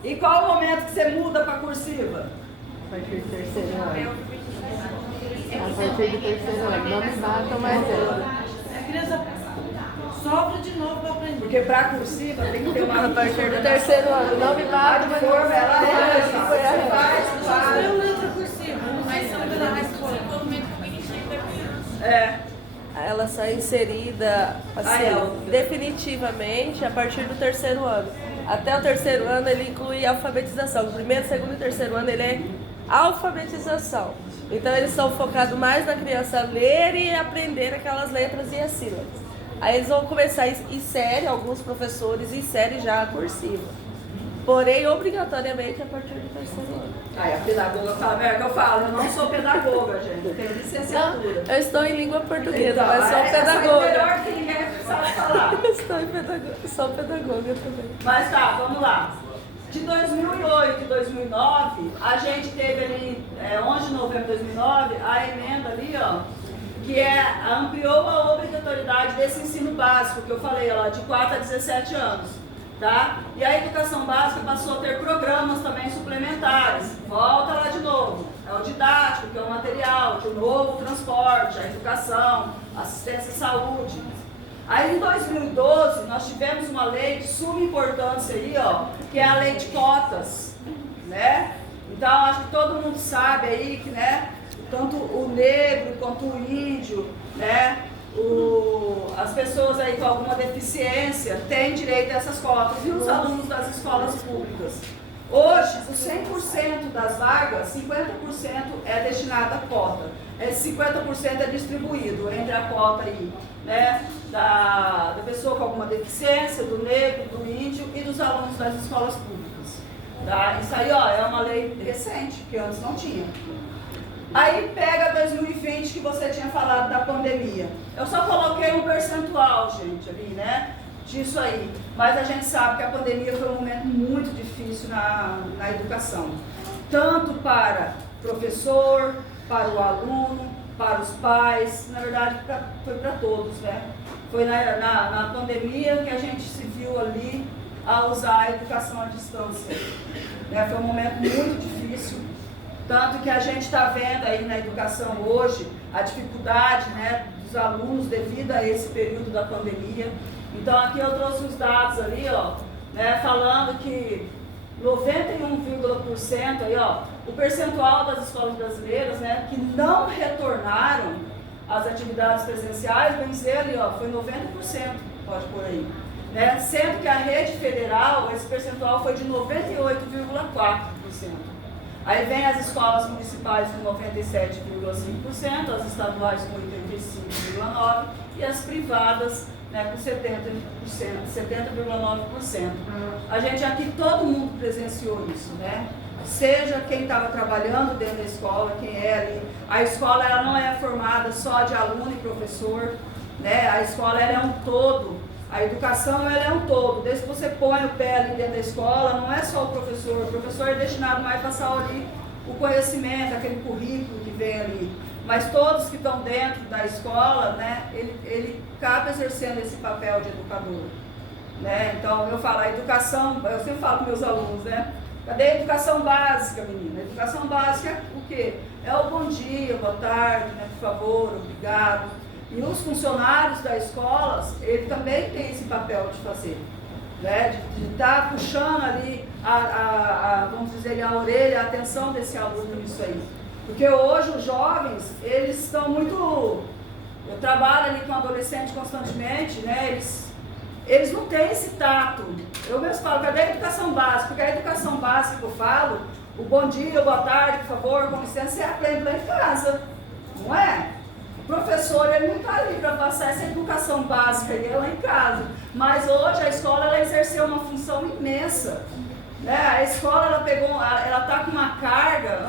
E qual o momento que você muda para cursiva? A partir do terceiro ano. A partir do terceiro ano. Não me batam mais ela. A criança sofre de novo para aprender. Porque para cursiva tem que ter uma... A partir do terceiro ano. Não me batam mais forma, ela Eu letra cursiva. Mas são mais o desenvolvimento cognitivo da criança. Ela só é inserida assim, definitivamente a partir do terceiro ano. Até o terceiro ano ele inclui alfabetização. O primeiro, segundo e terceiro ano ele é alfabetização. Então eles são focados mais na criança ler e aprender aquelas letras e as sílabas. Aí eles vão começar a inserir, alguns professores inserem já a cursiva. Porém, obrigatoriamente a partir do terceiro ano. Aí a pedagoga fala, é que eu falo, eu não sou pedagoga, gente, eu tenho licenciatura. Eu estou em língua portuguesa, Então, mas sou pedagoga. Melhor que ninguém sabe falar. Sou pedagoga também. Mas tá, vamos lá. De 2008 e 2009, a gente teve ali, 11 de novembro de 2009, a emenda ali, que ampliou a obrigatoriedade desse ensino básico, que eu falei lá, de 4 a 17 anos. Tá? E a educação básica passou a ter programas também suplementares. Volta lá de novo. É o didático, que é o material, de novo o transporte, a educação, assistência à saúde. Aí em 2012 nós tivemos uma lei de suma importância aí, que é a lei de cotas, né? Então, acho que todo mundo sabe aí que, né, tanto o negro quanto o índio, né, as pessoas aí com alguma deficiência têm direito a essas cotas, e os alunos das escolas públicas. Hoje, os 100% das vagas, 50% é destinado à cota. Esse 50% é distribuído entre a cota aí, né, da pessoa com alguma deficiência, do negro, do índio e dos alunos das escolas públicas. Tá? Isso aí, ó, é uma lei recente, que antes não tinha. Aí pega 2020, que você tinha falado da pandemia. Eu só coloquei um percentual, gente, ali, né, disso aí. Mas a gente sabe que a pandemia foi um momento muito difícil na educação. Tanto para o professor, para o aluno, para os pais, na verdade foi para todos, né? Foi na pandemia que a gente se viu ali a usar a educação à distância. Né? Foi um momento muito difícil. Tanto que a gente está vendo aí na educação hoje a dificuldade, né, dos alunos devido a esse período da pandemia. Então aqui eu trouxe os dados ali, ó, né, falando que 91,% aí, ó, o percentual das escolas brasileiras, né, que não retornaram às atividades presenciais, bem dizer ali, ó, foi 90%, pode por aí. Né, sendo que a rede federal, esse percentual foi de 98,4%. Aí vem as escolas municipais com 97,5%, as estaduais com 85,9% e as privadas, né, com 70,9%. A gente aqui, todo mundo presenciou isso, né? Seja quem estava trabalhando dentro da escola, quem é ali. A escola ela não é formada só de aluno e professor, né? A escola ela é um todo. A educação ela é um todo, desde que você põe o pé ali dentro da escola, não é só o professor é destinado mais a passar ali o conhecimento, aquele currículo que vem ali, mas todos que estão dentro da escola, né, ele acaba exercendo esse papel de educador. Né? Então eu falo, a educação, eu sempre falo com meus alunos, né? Cadê a educação básica, menina? A educação básica é o quê? É o bom dia, boa tarde, né, por favor, obrigado. E os funcionários das escolas, ele também tem esse papel de fazer, né? De estar puxando ali, vamos dizer, a orelha, a atenção desse aluno nisso aí. Porque hoje os jovens, eles estão muito... Eu trabalho ali com adolescentes constantemente, né? Eles não têm esse tato. Eu mesmo falo, cadê a educação básica? Porque a educação básica que eu falo, o bom dia, boa tarde, por favor, com licença, você aprende lá em casa, não é? O professor, ele não está ali para passar essa educação básica, ele é lá em casa. Mas hoje a escola, ela exerceu uma função imensa. Né? A escola, ela está com uma carga,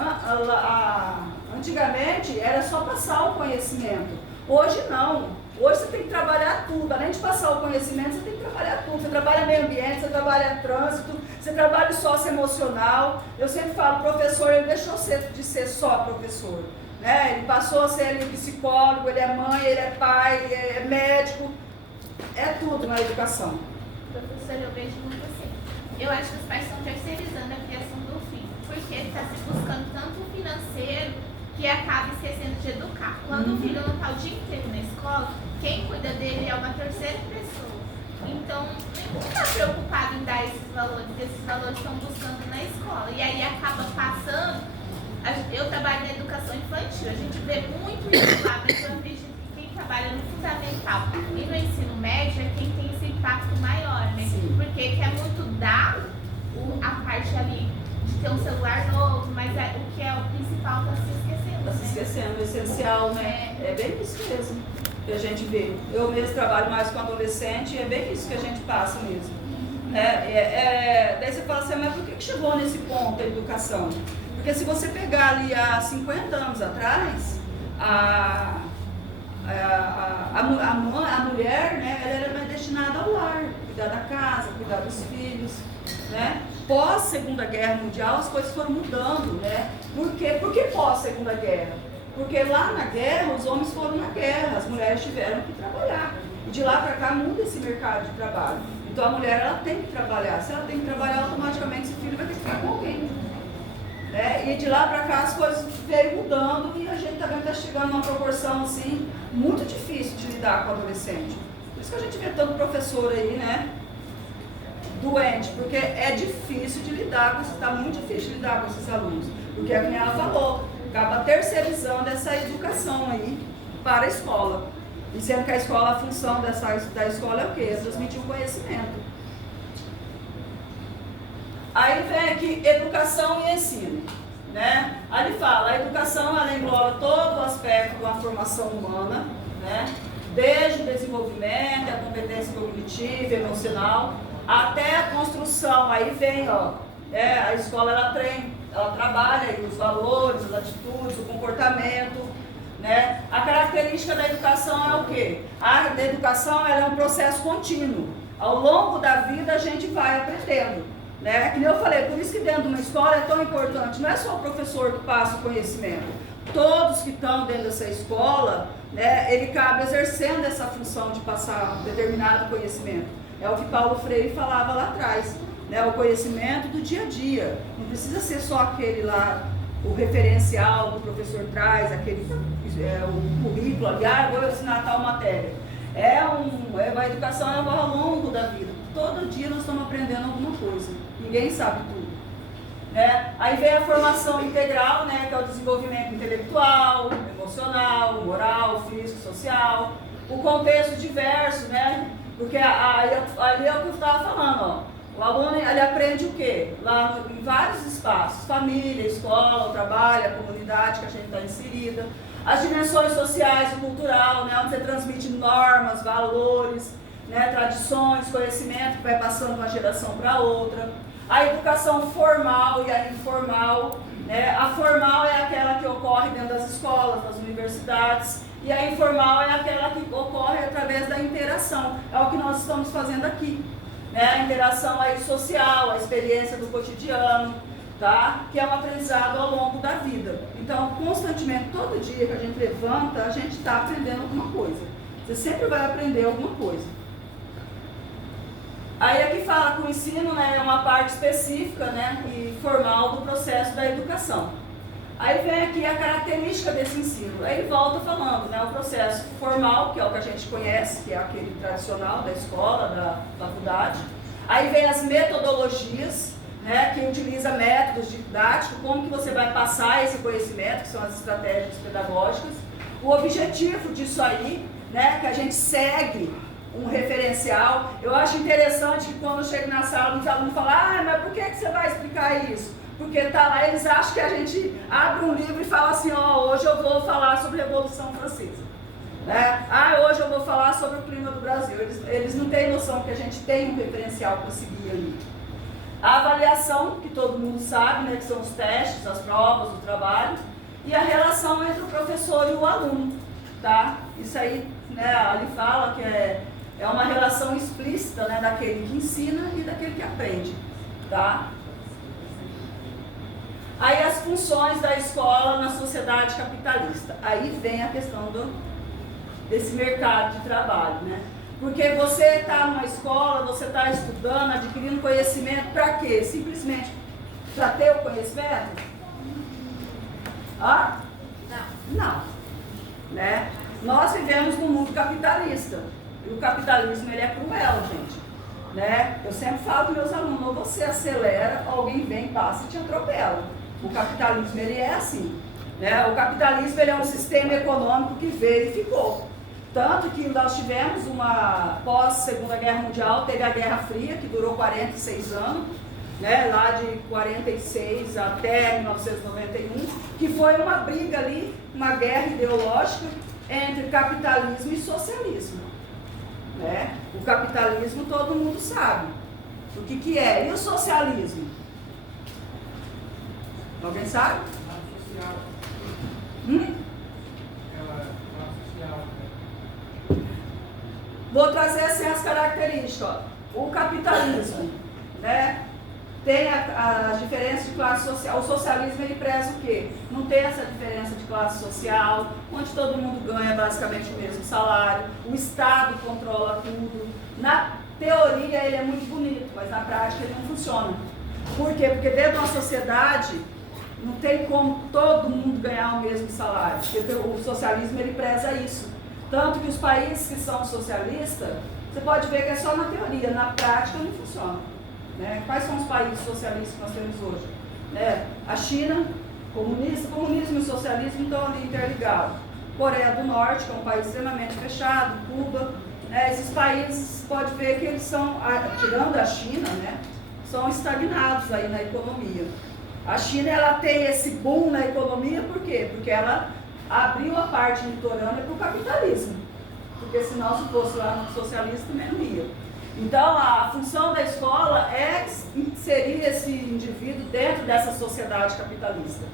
antigamente era só passar o conhecimento. Hoje não. Hoje você tem que trabalhar tudo. Além de passar o conhecimento, você tem que trabalhar tudo. Você trabalha meio ambiente, você trabalha trânsito, você trabalha socioemocional. Eu sempre falo, o professor, ele deixou de ser só professor. Né? Ele passou a ser psicólogo, ele é mãe, ele é pai, ele é médico, é tudo na educação. Professora, eu vejo muito assim. Eu acho que os pais estão terceirizando a criação do filho, porque está se buscando tanto o financeiro que acaba esquecendo de educar. Quando o filho não está o dia inteiro na escola, quem cuida dele é uma terceira pessoa. Então, ninguém está preocupado em dar esses valores estão buscando na escola. E aí acaba passando. Eu trabalho na educação infantil, a gente vê muito isso lá, mas eu acredito que quem trabalha no fundamental e no ensino médio é quem tem esse impacto maior, né? Sim. Porque quer muito dar a parte ali de ter um celular novo, mas o que é o principal está se esquecendo. Está se esquecendo, o essencial, né? É bem isso mesmo que a gente vê. Eu mesmo trabalho mais com adolescente e é bem isso que a gente passa mesmo. Daí você fala assim, mas por que chegou nesse ponto a educação? Porque se você pegar ali há 50 anos atrás, a mulher, né, ela era mais destinada ao lar, cuidar da casa, cuidar dos filhos, né? Pós Segunda Guerra Mundial as coisas foram mudando, né? Por quê? Por que pós Segunda Guerra? Porque lá na guerra os homens foram na guerra, as mulheres tiveram que trabalhar. E de lá para cá muda esse mercado de trabalho. Então a mulher ela tem que trabalhar. Se ela tem que trabalhar, automaticamente esse filho vai ter que ficar com alguém. Né? E de lá para cá as coisas veio mudando e a gente também está chegando numa proporção assim, muito difícil de lidar com o adolescente. Por isso que a gente vê tanto professor aí, né? doente, porque é difícil de lidar com isso, está muito difícil de lidar com esses alunos, porque é como ela falou, acaba terceirizando essa educação aí para a escola, e sendo que a escola, a função da escola é o quê? É transmitir o conhecimento. Aí vem aqui educação e ensino, né? Aí ele fala, a educação ela engloba todo o aspecto de uma formação humana, né? Desde o desenvolvimento, a competência cognitiva, emocional, até a construção. Aí vem, ó, a escola ela treina, ela trabalha aí os valores, as atitudes, o comportamento, né? A característica da educação é o quê? A educação ela é um processo contínuo. Ao longo da vida a gente vai aprendendo. Né? Que nem eu falei, por isso que dentro de uma escola é tão importante, não é só o professor que passa o conhecimento, todos que estão dentro dessa escola, né, ele cabe exercendo essa função de passar um determinado conhecimento. É o que Paulo Freire falava lá atrás, né, o conhecimento do dia a dia, não precisa ser só aquele lá, o referencial que o professor traz, aquele, o currículo, aliás, vou ensinar tal matéria. A educação é ao longo da vida. Todo dia nós estamos aprendendo alguma coisa. Ninguém sabe tudo. Né? Aí vem a formação integral, né, que é o desenvolvimento intelectual, emocional, moral, físico, social. O contexto diverso, né? Porque ali é o que eu estava falando, ó. O aluno ele aprende o quê? Lá em vários espaços. Família, escola, o trabalho, a comunidade que a gente está inserida. As dimensões sociais e cultural, né, onde você transmite normas, valores, né, tradições, conhecimento que vai passando de uma geração para outra. A educação formal e a informal, né? A formal é aquela que ocorre dentro das escolas, das universidades, e a informal é aquela que ocorre através da interação. É o que nós estamos fazendo aqui, né? A interação aí social, a experiência do cotidiano, tá? Que é um aprendizado ao longo da vida. Então, constantemente, todo dia que a gente levanta, a gente está aprendendo alguma coisa. Você sempre vai aprender alguma coisa. Aí aqui fala que o ensino, né, é uma parte específica, né, e formal do processo da educação. Aí vem aqui a característica desse ensino. Aí volta falando, né, o processo formal, que é o que a gente conhece, que é aquele tradicional da escola, da faculdade. Aí vem as metodologias, né, que utiliza métodos didáticos, como que você vai passar esse conhecimento, que são as estratégias pedagógicas. O objetivo disso aí, né, que a gente segue um referencial. Eu acho interessante que quando eu chego na sala, os alunos falam, mas por que você vai explicar isso? Porque tá lá, eles acham que a gente abre um livro e fala assim, hoje eu vou falar sobre a Revolução Francesa. Né? Hoje eu vou falar sobre o clima do Brasil. Eles não têm noção que a gente tem um referencial para seguir ali. A avaliação, que todo mundo sabe, né, que são os testes, as provas, o trabalho, e a relação entre o professor e o aluno. Tá? Isso aí, né, ali fala que é uma relação explícita, né, daquele que ensina e daquele que aprende. Tá? Aí as funções da escola na sociedade capitalista. Aí vem a questão desse mercado de trabalho, né? Porque você está numa escola, você está estudando, adquirindo conhecimento, para quê? Simplesmente para ter o conhecimento? Não. Né? Nós vivemos num mundo capitalista. E o capitalismo ele é cruel, gente. Né? Eu sempre falo para meus alunos, ou você acelera, alguém vem, passa e te atropela. O capitalismo ele é assim. Né? O capitalismo ele é um sistema econômico que veio e ficou. Tanto que nós tivemos uma pós-Segunda Guerra Mundial, teve a Guerra Fria, que durou 46 anos, né, lá de 46 até 1991, que foi uma briga ali, uma guerra ideológica entre capitalismo e socialismo. Né? O capitalismo todo mundo sabe o que é. E o socialismo? Alguém sabe? Vou trazer assim as características. Ó. O capitalismo, né, tem a diferença de classe social. O socialismo ele preza o quê? Não tem essa diferença de classe social, onde todo mundo ganha basicamente o mesmo salário. O Estado controla tudo. Na teoria ele é muito bonito, mas na prática ele não funciona. Por quê? Porque dentro de uma sociedade não tem como todo mundo ganhar o mesmo salário. Porque o socialismo ele preza isso. Tanto que os países que são socialistas, você pode ver que é só na teoria, na prática não funciona. né? Quais são os países socialistas que nós temos hoje? Né? A China, comunismo e socialismo estão ali interligados. Coreia do Norte, que é um país extremamente fechado, Cuba, né? Esses países, pode ver que eles são, tirando a China, né? São estagnados aí na economia. A China, ela tem esse boom na economia, por quê? Porque ela abriu a parte litorânea para o capitalismo. Porque senão, se fosse lá no socialismo, também não ia. Então, a função da escola é inserir esse indivíduo dentro dessa sociedade capitalista.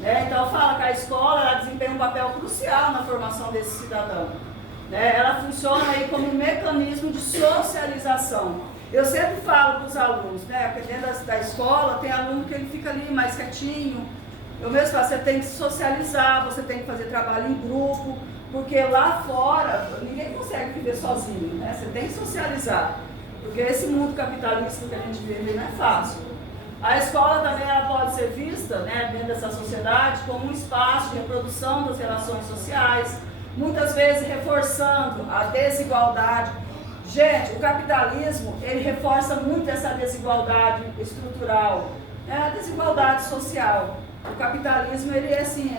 Né? Então, fala que a escola ela desempenha um papel crucial na formação desse cidadão. Né? Ela funciona aí como um mecanismo de socialização. Eu sempre falo para os alunos, né? Porque dentro da escola tem aluno que ele fica ali mais quietinho. Eu mesmo falo, você tem que socializar, você tem que fazer trabalho em grupo, porque lá fora ninguém consegue viver sozinho, né? Você tem que socializar, porque esse mundo capitalista que a gente vive não é fácil. A escola também ela pode ser vista, né, dentro dessa sociedade como um espaço de reprodução das relações sociais, muitas vezes reforçando a desigualdade. Gente, o capitalismo ele reforça muito essa desigualdade estrutural, né, a desigualdade social. O capitalismo, ele é assim,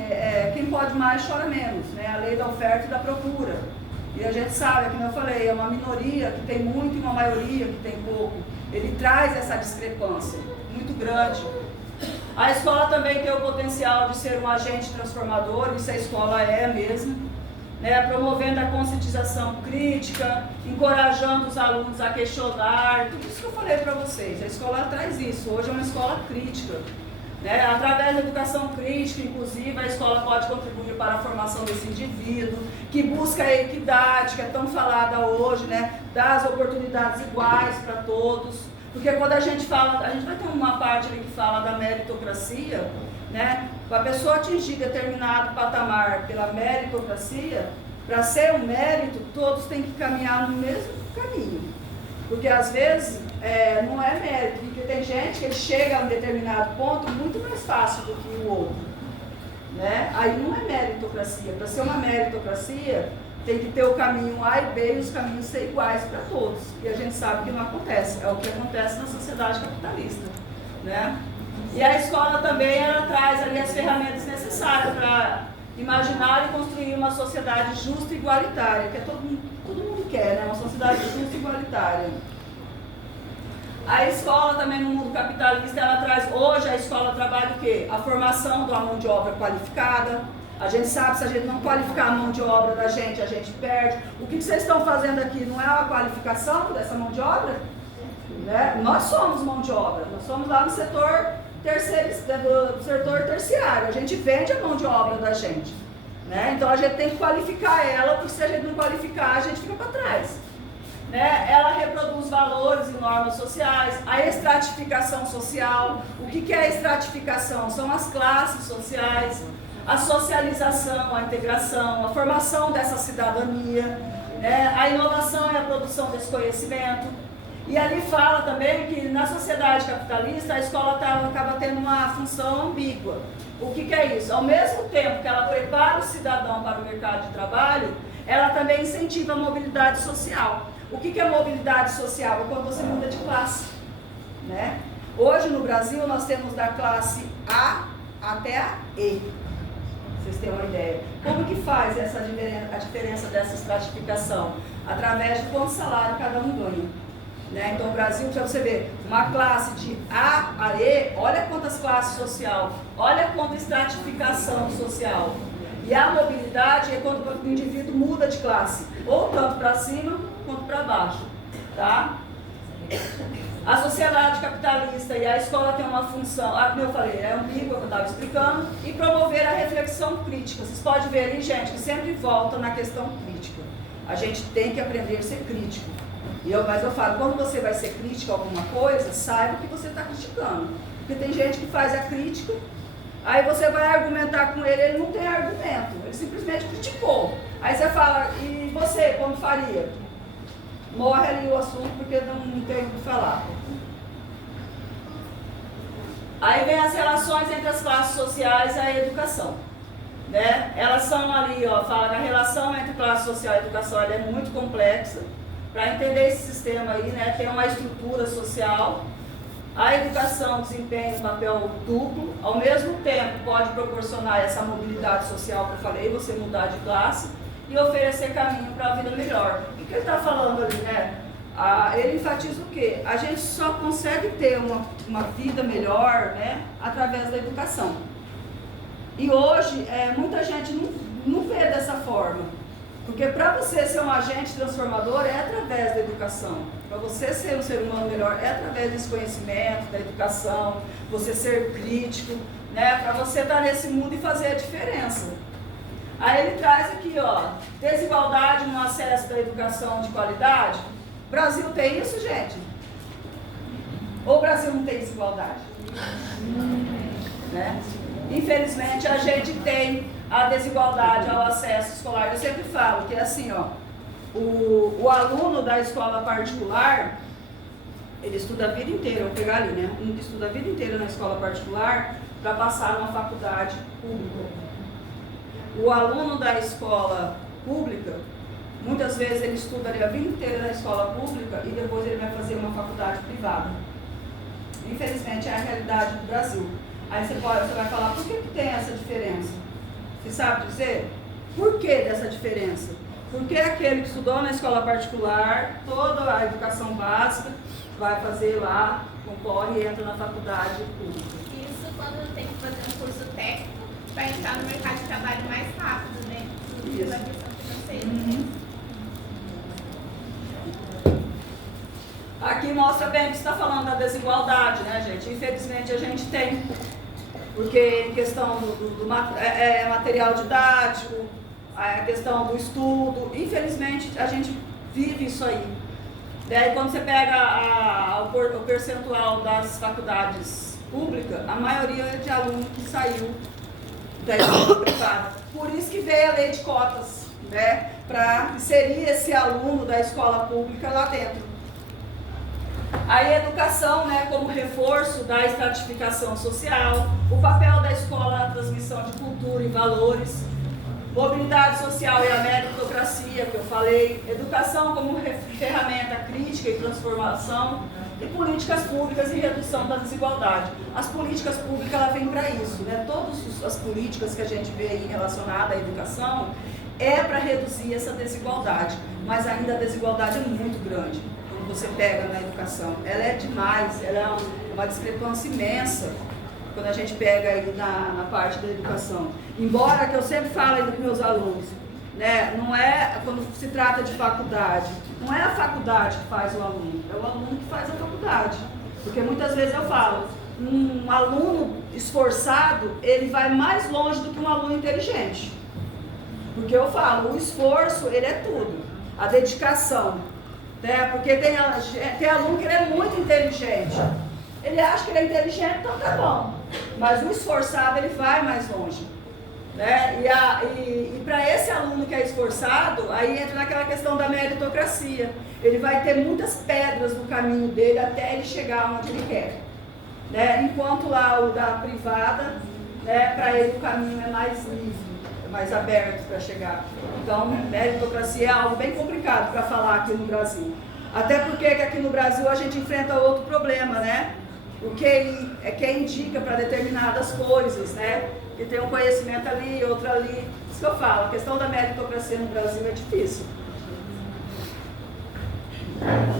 quem pode mais chora menos, né? A lei da oferta e da procura. E a gente sabe, como eu falei, é uma minoria que tem muito e uma maioria que tem pouco. Ele traz essa discrepância muito grande. A escola também tem o potencial de ser um agente transformador, isso a escola é mesmo, né? Promovendo a conscientização crítica, encorajando os alunos a questionar, tudo isso que eu falei para vocês. A escola traz isso, hoje é uma escola crítica. Né? Através da educação crítica, inclusive, a escola pode contribuir para a formação desse indivíduo, que busca a equidade, que é tão falada hoje, né? Das oportunidades iguais para todos. Porque quando a gente fala, a gente vai ter uma parte ali que fala da meritocracia, né? Para a pessoa atingir determinado patamar pela meritocracia, para ser um mérito, todos têm que caminhar no mesmo caminho. Porque às vezes não é mérito, porque tem gente que chega a um determinado ponto muito mais fácil do que o outro. Né? Aí não é meritocracia. Para ser uma meritocracia, tem que ter o caminho A e B e os caminhos ser iguais para todos. E a gente sabe que não acontece. É o que acontece na sociedade capitalista. Né? E a escola também ela traz ali as ferramentas necessárias para imaginar e construir uma sociedade justa e igualitária, que é todo mundo quer, né? Uma sociedade justa e igualitária. A escola também no mundo capitalista, ela traz, hoje a escola trabalha o quê? A formação de uma mão de obra qualificada. A gente sabe, se a gente não qualificar a mão de obra da gente, a gente perde. O que vocês estão fazendo aqui não é a qualificação dessa mão de obra? Né? Nós somos mão de obra, nós somos lá no setor terciário, a gente vende a mão de obra da gente. Né? Então a gente tem que qualificar ela, porque se a gente não qualificar, a gente fica para trás. Né? Ela reproduz valores e normas sociais, a estratificação social. O que é a estratificação? São as classes sociais, a socialização, a integração, a formação dessa cidadania, né? A inovação e a produção desse conhecimento. E ali fala também que na sociedade capitalista a escola acaba tendo uma função ambígua. O que é isso? Ao mesmo tempo que ela prepara o cidadão para o mercado de trabalho, ela também incentiva a mobilidade social. O que é mobilidade social? É quando você muda de classe. Né? Hoje no Brasil nós temos da classe A até a E. Vocês têm uma ideia. Como que faz a diferença dessa estratificação? Através de quanto salário cada um ganha. Né? Então o Brasil, para você ver, uma classe de A a E, olha quantas classes social, olha quanta estratificação social. E a mobilidade é quando o indivíduo muda de classe, ou tanto para cima quanto para baixo. Tá? A sociedade capitalista e a escola tem uma função, como eu falei, é ambígua que eu estava explicando, e promover a reflexão crítica. Vocês podem ver ali, gente, que sempre volta na questão crítica. A gente tem que aprender a ser crítico. Mas eu falo, quando você vai ser crítico a alguma coisa, saiba o que você está criticando. Porque tem gente que faz a crítica, aí você vai argumentar com ele, ele não tem argumento, ele simplesmente criticou. Aí você fala, e você, como faria? Morre ali o assunto porque não tem o que falar. Aí vem as relações entre as classes sociais e a educação. Né? Elas são ali, fala que a relação entre classe social e educação ela é muito complexa. Para entender esse sistema aí, né, tem uma estrutura social, A educação desempenha um papel duplo, ao mesmo tempo pode proporcionar essa mobilidade social que eu falei, você mudar de classe e oferecer caminho para a vida melhor. O que ele está falando ali, né? Ele enfatiza o quê? A gente só consegue ter uma vida melhor, né, através da educação. E hoje, muita gente não vê dessa forma. Porque para você ser um agente transformador é através da educação. Para você ser um ser humano melhor é através desse conhecimento, da educação, você ser crítico, né, para você estar nesse mundo e fazer a diferença. Aí ele traz aqui, ó, desigualdade no acesso da educação de qualidade. O Brasil tem isso, gente? Ou o Brasil não tem desigualdade? Né? Infelizmente, a gente tem a desigualdade ao acesso escolar. Eu sempre falo que é assim, ó, o aluno da escola particular, ele estuda a vida inteira, vou pegar ali, né? Um que estuda a vida inteira na escola particular para passar numa faculdade pública. O aluno da escola pública, muitas vezes ele estuda a vida inteira na escola pública e depois ele vai fazer uma faculdade privada. Infelizmente é a realidade do Brasil. Aí você vai falar, por que tem essa diferença? Você sabe dizer? Por que dessa diferença? Porque aquele que estudou na escola particular, toda a educação básica, vai fazer lá, concorre e entra na faculdade pública. Isso quando tem que fazer um curso técnico para entrar no mercado de trabalho mais rápido, né? Pela questão financeira. Aqui mostra bem que está falando da desigualdade, né, gente? Infelizmente a gente tem, porque em questão do material didático, a questão do estudo, infelizmente a gente vive isso aí. Daí quando você pega o percentual das faculdades públicas, a maioria é de aluno que saiu da escola privada. Por isso que veio a lei de cotas, né? Para inserir esse aluno da escola pública lá dentro. Aí a educação, né, como reforço da estratificação social, o papel da escola na transmissão de cultura e valores, mobilidade social e a meritocracia, que eu falei, educação como ferramenta crítica e transformação, e políticas públicas e redução da desigualdade. As políticas públicas, ela vem para isso, né? Todas as políticas que a gente vê aí relacionadas à educação é para reduzir essa desigualdade, mas ainda a desigualdade é muito grande. Você pega na educação, ela é demais, ela é uma discrepância imensa quando a gente pega aí na parte da educação. Embora que eu sempre falo aí dos meus alunos, né, não é, quando se trata de faculdade, não é a faculdade que faz o aluno, é o aluno que faz a faculdade. Porque muitas vezes eu falo, um aluno esforçado, ele vai mais longe do que um aluno inteligente. Porque eu falo, o esforço, ele é tudo, a dedicação. Né? Porque tem aluno que ele é muito inteligente. Ele acha que ele é inteligente, então tá bom. Mas o esforçado, ele vai mais longe. Né? E para esse aluno que é esforçado, aí entra naquela questão da meritocracia. Ele vai ter muitas pedras no caminho dele até ele chegar onde ele quer. Né? Enquanto lá o da privada, né, para ele o caminho é mais livre, é mais aberto para chegar. Então, meritocracia é algo bem complicado para falar aqui no Brasil. Até porque aqui no Brasil a gente enfrenta outro problema, né? O QI é quem indica para determinadas coisas, né? Que tem um conhecimento ali, outro ali. Isso que eu falo, a questão da meritocracia no Brasil é difícil.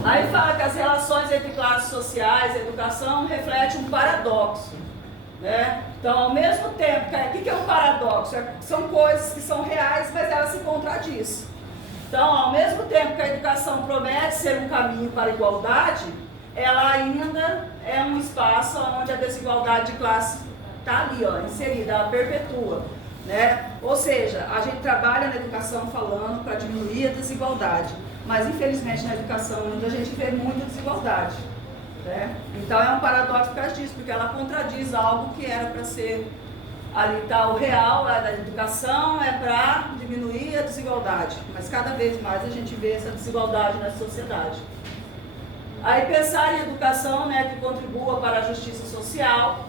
Aí fala que as relações entre classes sociais e educação refletem um paradoxo. Né? Então, ao mesmo tempo, o que é um paradoxo? São coisas que são reais, mas elas se contradizem. Então, ao mesmo tempo que a educação promete ser um caminho para a igualdade, ela ainda é um espaço onde a desigualdade de classe está ali, ó, inserida, ela perpetua. Né? Ou seja, a gente trabalha na educação falando para diminuir a desigualdade, mas infelizmente na educação ainda a gente vê muita desigualdade. Né? Então é um paradoxo por causa disso, porque ela contradiz algo que era para ser ali está o real da educação, é para diminuir a desigualdade, mas cada vez mais a gente vê essa desigualdade na sociedade. Aí pensar em educação, né, que contribua para a justiça social,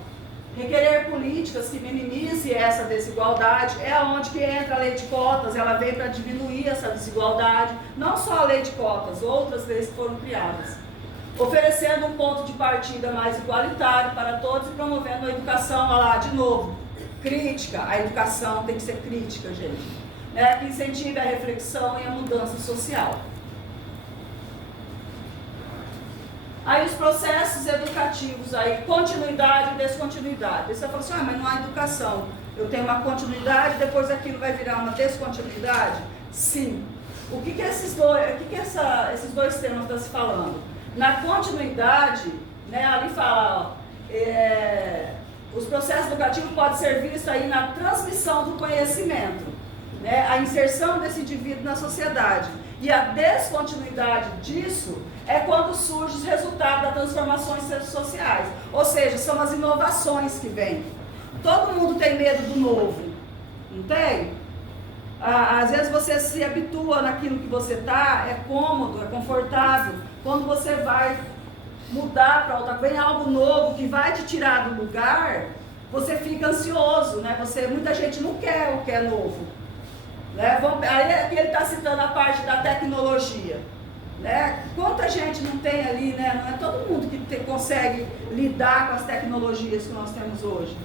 requerer políticas que minimizem essa desigualdade, é onde que entra a lei de cotas, ela vem para diminuir essa desigualdade, não só a lei de cotas, outras leis que foram criadas. oferecendo um ponto de partida mais igualitário para todos e promovendo a educação, olha lá, de novo, crítica. A educação tem que ser crítica, gente, né? Que incentive a reflexão e a mudança social. Aí os processos educativos, aí continuidade e descontinuidade. Aí você fala assim, mas não há educação. Eu tenho uma continuidade, depois aquilo vai virar uma descontinuidade? Sim. O que esses dois temas estão se falando? Na continuidade, né, ali fala, os processos educativos podem ser vistos aí na transmissão do conhecimento, né, a inserção desse indivíduo na sociedade. E a descontinuidade disso é quando surgem os resultados das transformações sociais. Ou seja, são as inovações que vêm. Todo mundo tem medo do novo, não tem? Às vezes você se habitua naquilo que você está, é cômodo, é confortável. Quando você vai mudar para outra, vem algo novo que vai te tirar do lugar, você fica ansioso, né? Muita gente não quer o que é novo. Né? Aí aqui ele está citando a parte da tecnologia. Né? Quanta gente não tem ali, né? Não é todo mundo que consegue lidar com as tecnologias que nós temos hoje.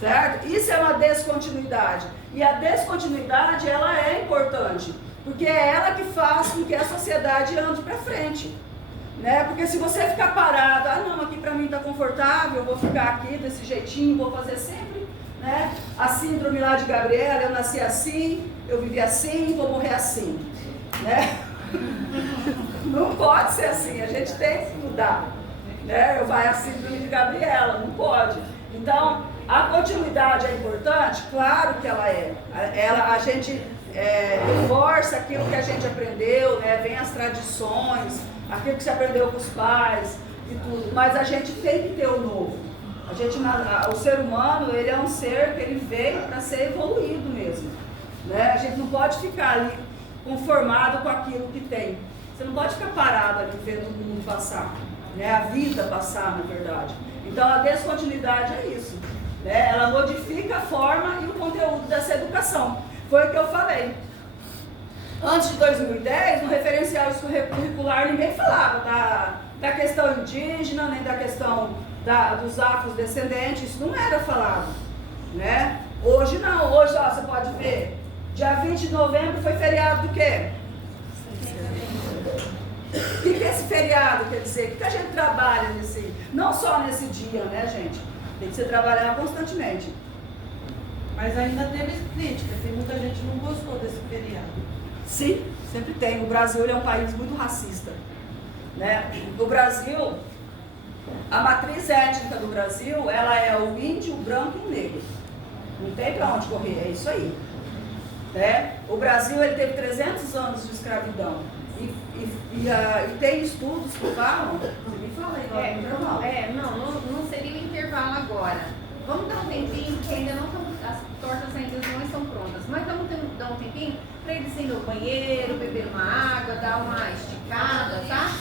Certo? Isso é uma descontinuidade. E a descontinuidade, ela é importante, porque é ela que faz com que a sociedade ande para frente. Né? Porque se você ficar parado, não, aqui para mim está confortável, eu vou ficar aqui desse jeitinho, vou fazer sempre, né? A síndrome lá de Gabriela, eu nasci assim, eu vivi assim, vou morrer assim. Né? Não pode ser assim, a gente tem que mudar. Né? Vai a síndrome de Gabriela, não pode. Então, a continuidade é importante? Claro que ela é. A gente reforça aquilo que a gente aprendeu, né? Vem as tradições, aquilo que se aprendeu com os pais e tudo. Mas a gente tem que ter o novo. O ser humano, ele é um ser que ele veio para ser evoluído mesmo. Né? A gente não pode ficar ali conformado com aquilo que tem. Você não pode ficar parado ali vendo o mundo passar. Né? A vida passar, na verdade. Então, a descontinuidade é isso. Né? Ela modifica a forma e o conteúdo dessa educação. Foi o que eu falei. Antes de 2010, no referencial curricular, ninguém falava da questão indígena, nem da questão dos afrodescendentes. Isso não era falado. Né? Hoje não. Hoje, ó, você pode ver, dia 20 de novembro foi feriado do quê? O que é esse feriado quer dizer? O que a gente trabalha não só nesse dia, né, gente? Tem que ser trabalhar constantemente. Mas ainda teve crítica, tem muita gente que não gostou desse feriado. Sim, sempre tem. O Brasil ele é um país muito racista. Né? O Brasil, a matriz étnica do Brasil, ela é o índio, o branco e o negro. Não tem para onde correr, é isso aí. Né? O Brasil ele teve 300 anos de escravidão. E tem estudos que falam. Você me fala aí, não seria o intervalo agora. Vamos dar um tempinho, porque ainda não estão, as tortas ainda não estão prontas. Mas vamos dar um tempinho para eles irem no banheiro, beber uma água, dar uma esticada, tá?